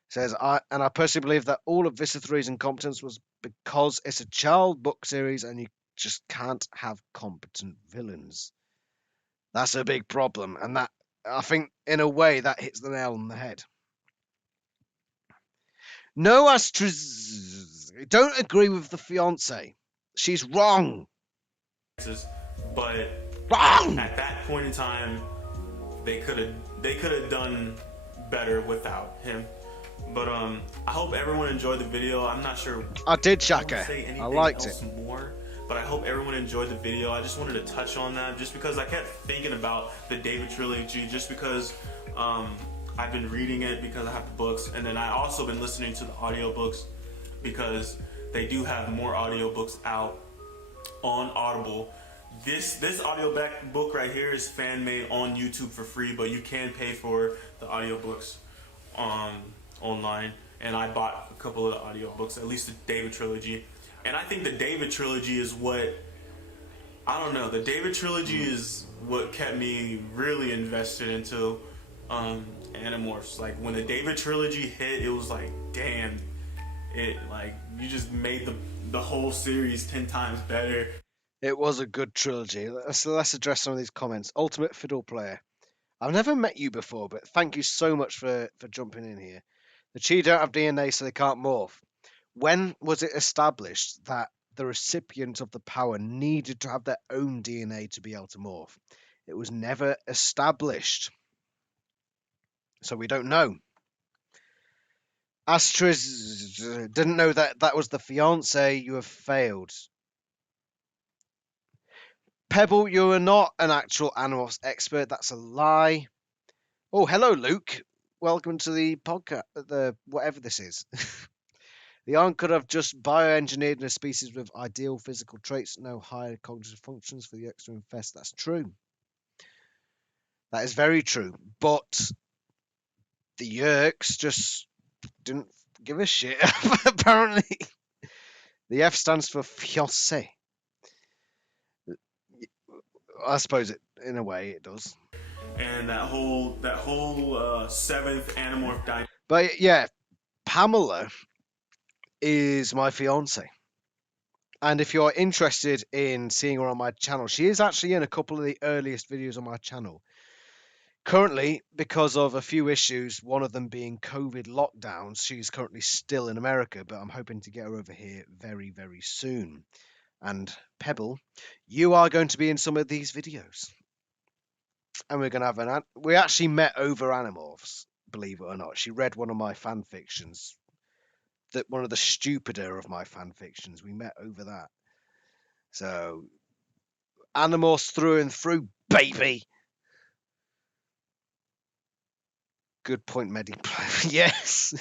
Says, I personally believe that all of Vista 3's incompetence was because it's a child book series and you just can't have competent villains. That's a big problem, and that, I think, in a way, that hits the nail on the head. No, don't agree with the fiance. She's wrong. But Wrong! at that point in time, they could have done better without him. But I hope everyone enjoyed the video. I'm not sure. I did, I Shaka. won't say I anything liked else it. more, but I hope everyone enjoyed the video. I just wanted to touch on that just because I kept thinking about the David trilogy, just because I've been reading it because I have the books, and then I also been listening to the audiobooks because they do have more audiobooks out on Audible. This audio book right here is fan made on YouTube for free, but you can pay for the audiobooks online. And I bought a couple of the audiobooks, at least the David trilogy. And I think the David trilogy is what, I don't know, the David trilogy is what kept me really invested into Animorphs. Like when the David trilogy hit, it was like, damn, it like you just made the whole series 10 times better. It was a good trilogy. Let's address some of these comments. Ultimate Fiddle Player. I've never met you before, but thank you so much for jumping in here. The Chi don't have DNA, so they can't morph. When was it established that the recipient of the power needed to have their own DNA to be able to morph? It was never established. So we don't know. Astrid didn't know that was the fiance. You have failed. Pebble, you are not an actual Animorphs expert. That's a lie. Oh, hello, Luke. Welcome to the podcast, the whatever this is. The Arn could have just bioengineered a species with ideal physical traits, no higher cognitive functions for the extra infest. That's true. That is very true. But the Yerks just didn't give a shit, apparently. The F stands for fiancé. I suppose it, in a way, it does. And that whole seventh Animorph dynamic. But yeah, Pamela is my fiance. And if you're interested in seeing her on my channel, she is actually in a couple of the earliest videos on my channel. Currently, because of a few issues, one of them being COVID lockdowns, she's currently still in America, but I'm hoping to get her over here very, very soon. And Pebble, you are going to be in some of these videos. And we're going to have we actually met over Animorphs, believe it or not. She read one of my fan fictions, one of the stupider of my fan fictions. We met over that. So, Animorphs through and through, baby. Good point, Medi. Yes.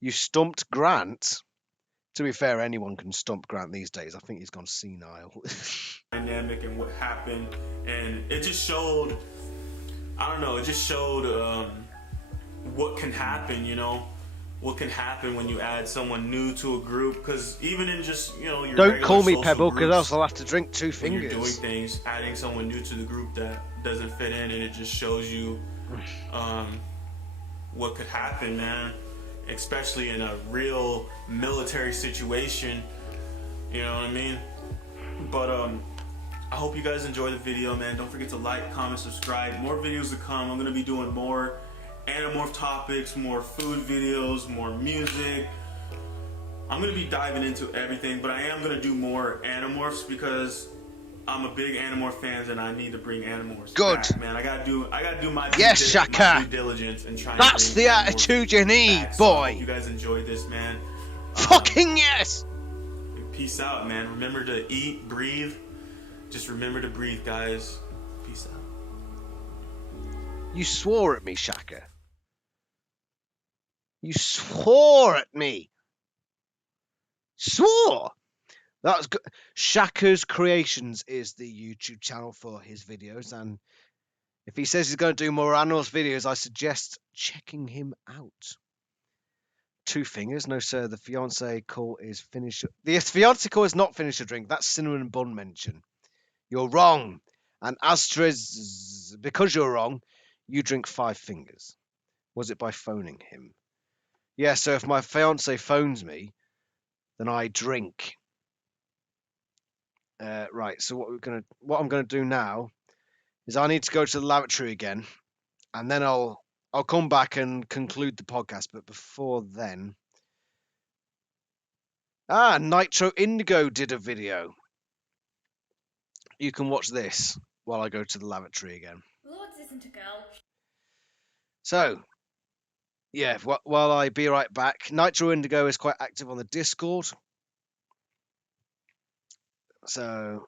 You stumped Grant. To be fair, anyone can stump Grant these days. I think he's gone senile. Dynamic and what happened, and it just showed, I don't know, it just showed what can happen, you know, what can happen when you add someone new to a group. Because even in just, you know, your don't call me social Pebble, because groups, else I'll have to drink 2 when fingers. you're doing things, adding someone new to the group that doesn't fit in, and it just shows you what could happen, man, especially in a real military situation, you know what I mean? But I hope you guys enjoy the video, man. Don't forget to like, comment, subscribe. More videos to come. I'm gonna be doing more Animorph topics, more food videos, more music. I'm gonna be diving into everything, but I am gonna do more Animorphs because I'm a big Animorph fan, and I need to bring Animorphs back, man. I gotta do my due diligence and try. That's and bring the Animorphs attitude you need, back. So I boy. hope you guys enjoyed this, man. Fucking yes. Peace out, man. Remember to eat, breathe. Just remember to breathe, guys. Peace out. You swore at me, Shaka. You swore at me. Swore. That was good. Shaka's Creations is the YouTube channel for his videos, and if he says he's going to do more Animorphs videos, I suggest checking him out. 2 fingers, no sir. The fiance call is finish. The fiance call is not finish a drink. That's cinnamon bun mention. You're wrong, and Astrid, because you're wrong, You drink 5 fingers. Was it by phoning him? Yeah, so if my fiance phones me, then I drink. Right, so what I'm gonna do now is I need to go to the lavatory again, and then I'll come back and conclude the podcast. But before then, Nitro Indigo did a video. You can watch this while I go to the lavatory again. Lords isn't a girl. So, yeah, while I be right back, Nitro Indigo is quite active on the Discord. So,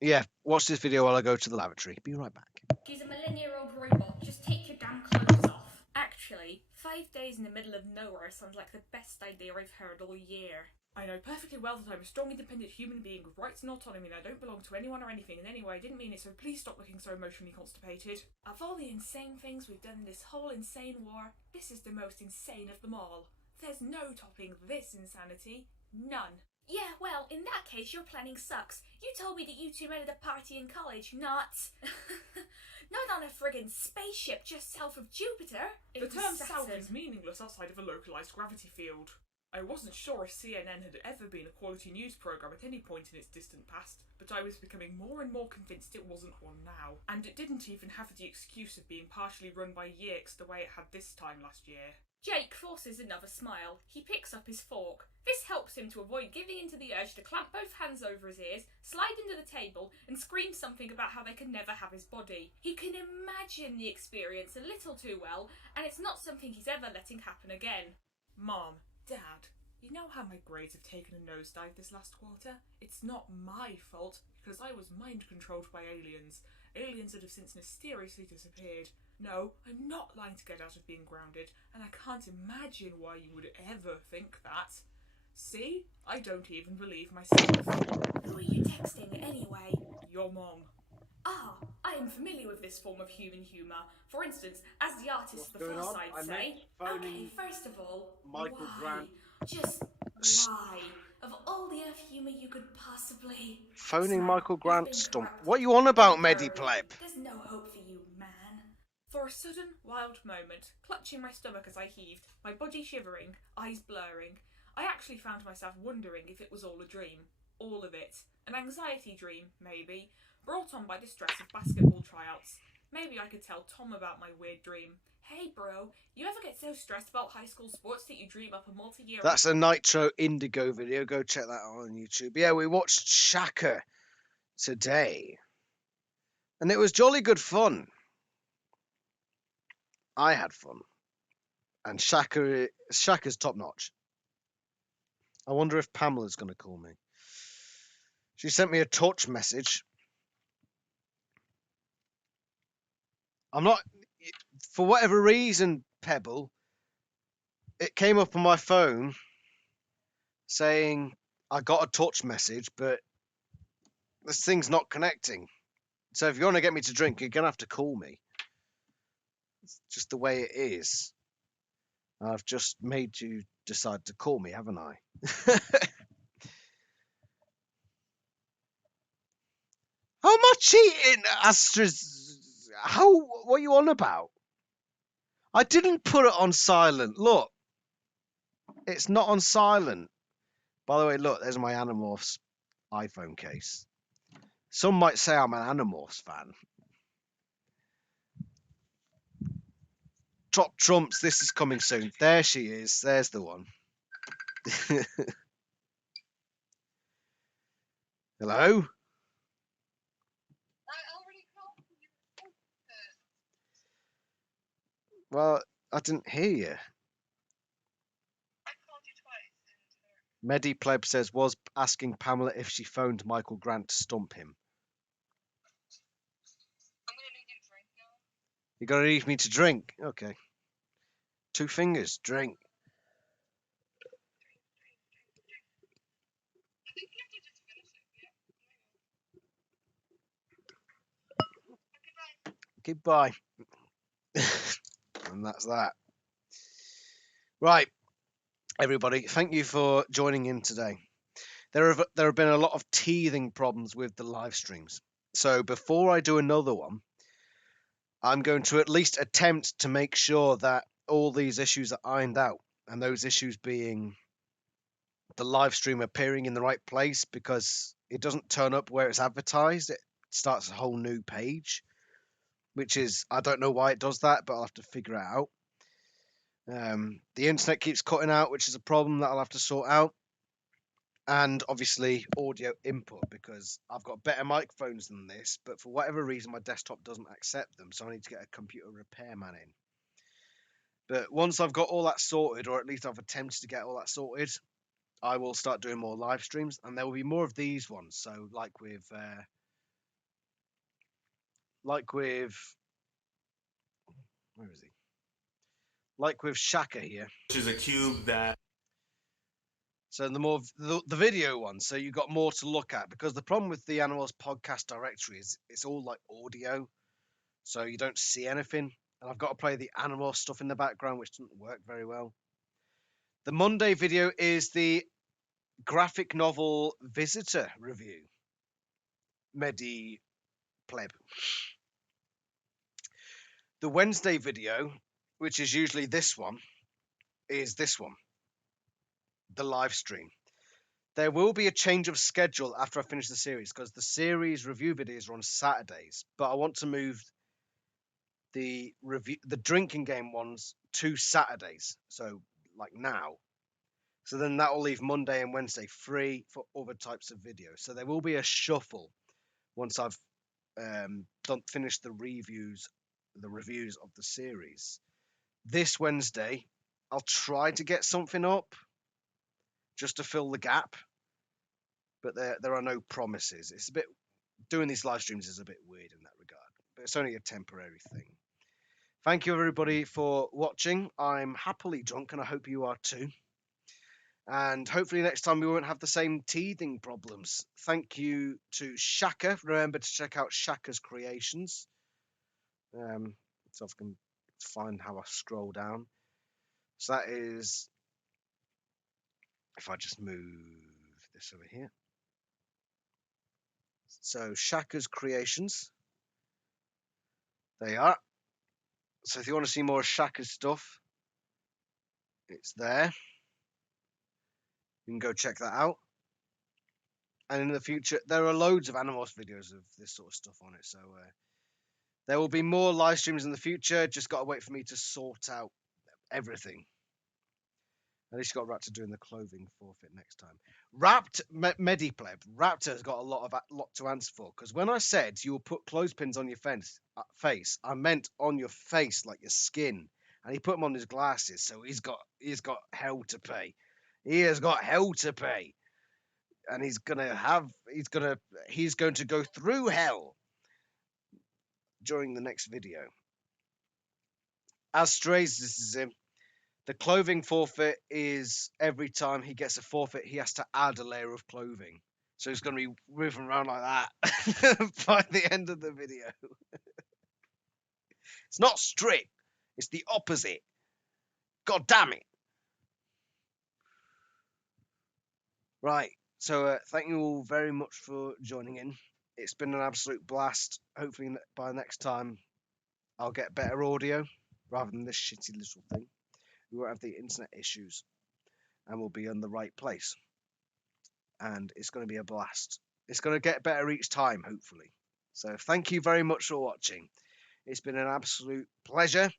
yeah, watch this video while I go to the lavatory. Be right back. She's a millennia-old robot. Just take your damn clothes off. Actually, 5 days in the middle of nowhere sounds like the best idea I've heard all year. I know perfectly well that I'm a strong, independent human being with rights and autonomy, and I don't belong to anyone or anything in any way. I didn't mean it, so please stop looking so emotionally constipated. Of all the insane things we've done in this whole insane war, this is the most insane of them all. There's no topping this insanity. None. Yeah, well, in that case, your planning sucks. You told me that you two met at a party in college, not... not on a friggin' spaceship just south of Jupiter. The term south is meaningless outside of a localised gravity field. I wasn't sure if CNN had ever been a quality news programme at any point in its distant past, but I was becoming more and more convinced it wasn't one now. And it didn't even have the excuse of being partially run by Yerks the way it had this time last year. Jake forces another smile. He picks up his fork. This helps him to avoid giving into the urge to clamp both hands over his ears, slide into the table, and scream something about how they can never have his body. He can imagine the experience a little too well, and it's not something he's ever letting happen again. Mom, Dad, you know how my grades have taken a nosedive this last quarter? It's not my fault, because I was mind-controlled by aliens. Aliens that have since mysteriously disappeared. No, I'm not lying to get out of being grounded, and I can't imagine why you would ever think that. See? I don't even believe myself. Who are you texting anyway? Your mom. Ah, I am familiar with this form of human humour. For instance, as the artists of the going Far on? Side I say... meant phoning Okay, first of all, Michael why? Grant. Just why? Of all the Earth humour you could possibly... Phoning Sam, Michael you've Grant been stump. corrupted. What you on about, Temporarily. Medipleb? There's no hope for you, man. For a sudden, wild moment, clutching my stomach as I heaved, my body shivering, eyes blurring, I actually found myself wondering if it was all a dream. All of it. An anxiety dream, maybe, brought on by the stress of basketball tryouts. Maybe I could tell Tom about my weird dream. Hey bro, you ever get so stressed about high school sports that you dream up a multi-year... That's a Nitro Indigo video. Go check that out on YouTube. Yeah, we watched Shaka today, and it was jolly good fun. I had fun, and Shaka's top notch. I wonder if Pamela's going to call me. She sent me a touch message. I'm not, for whatever reason, Pebble, it came up on my phone saying I got a touch message, but this thing's not connecting. So if you want to get me to drink, you're going to have to call me. It's just the way it is. I've just made you decide to call me, haven't I? How am I cheating, Astra's? What are you on about? I didn't put it on silent. Look, it's not on silent. By the way, look, there's my Animorphs iPhone case. Some might say I'm an Animorphs fan. Top Trumps, this is coming soon. There she is. There's the one. Hello? Well, I didn't hear you. Medipleb says, was asking Pamela if she phoned Michael Grant to stump him. You're going to need me to drink? Okay. 2 fingers, drink. Goodbye. And that's that. Right, everybody, thank you for joining in today. There have been a lot of teething problems with the live streams. So before I do another one, I'm going to at least attempt to make sure that all these issues are ironed out, and those issues being the live stream appearing in the right place, because it doesn't turn up where it's advertised. It starts a whole new page, which is, I don't know why it does that, but I'll have to figure it out. The internet keeps cutting out, which is a problem that I'll have to sort out. And obviously audio input, because I've got better microphones than this, but for whatever reason my desktop doesn't accept them, so I need to get a computer repairman in. But once I've got all that sorted, or at least I've attempted to get all that sorted, I will start doing more live streams, and there will be more of these ones. So like with where is he? Like with Shaka here. Which is a cube that So the video one, so you've got more to look at, because the problem with the Animorphs podcast directory is it's all like audio, so you don't see anything. And I've got to play the Animorphs stuff in the background, which doesn't work very well. The Monday video is the graphic novel Visitor review. Medi pleb. The Wednesday video, which is usually this one, is this one. The live stream. There will be a change of schedule after I finish the series, because the series review videos are on Saturdays, but I want to move the drinking game ones to Saturdays, so like now. So then that will leave Monday and Wednesday free for other types of videos. So there will be a shuffle once I've finished the reviews of the series. This Wednesday, I'll try to get something up just to fill the gap, but there are no promises. It's a bit, doing these live streams is a bit weird in that regard, but it's only a temporary thing. Thank you everybody for watching. I'm happily drunk, and I hope you are too. And hopefully next time we won't have the same teething problems. Thank you to Shaka. Remember to check out Shaka's creations. So if I can find how I scroll down. So that is, if I just move this over here. So Shaka's creations. They are. So if you want to see more of Shaka's stuff, it's there. You can go check that out. And in the future, there are loads of Animorphs videos of this sort of stuff on it. So there will be more live streams in the future. Just got to wait for me to sort out everything. At least you got Raptor doing the clothing forfeit next time. Medipleb. Raptor's got a lot to answer for, because when I said you will put clothespins on your face, I meant on your face, like your skin. And he put them on his glasses, so he's got hell to pay. He has got hell to pay, and he's going to go through hell during the next video. As Strays, this is him. The clothing forfeit is every time he gets a forfeit, he has to add a layer of clothing. So he's going to be moving around like that by the end of the video. It's not strict. It's the opposite. God damn it. Right. So thank you all very much for joining in. It's been an absolute blast. Hopefully by next time I'll get better audio rather than this shitty little thing. We won't have the internet issues, and we'll be in the right place. And it's going to be a blast. It's going to get better each time, hopefully. So thank you very much for watching. It's been an absolute pleasure.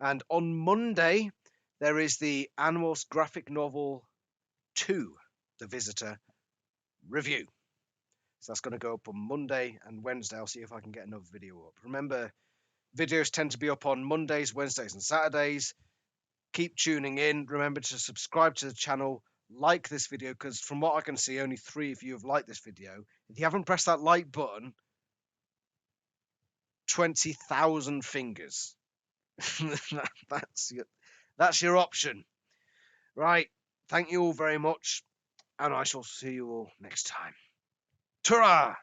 And on Monday, there is the Animorphs graphic novel 2, The Visitor review. So that's going to go up on Monday and Wednesday. I'll see if I can get another video up. Remember, videos tend to be up on Mondays, Wednesdays, and Saturdays. Keep tuning in. Remember to subscribe to the channel, like this video, because from what I can see, only 3 of you have liked this video. If you haven't pressed that like button, 20,000 fingers. That's your option. Right. Thank you all very much, and I shall see you all next time. Ta-ra!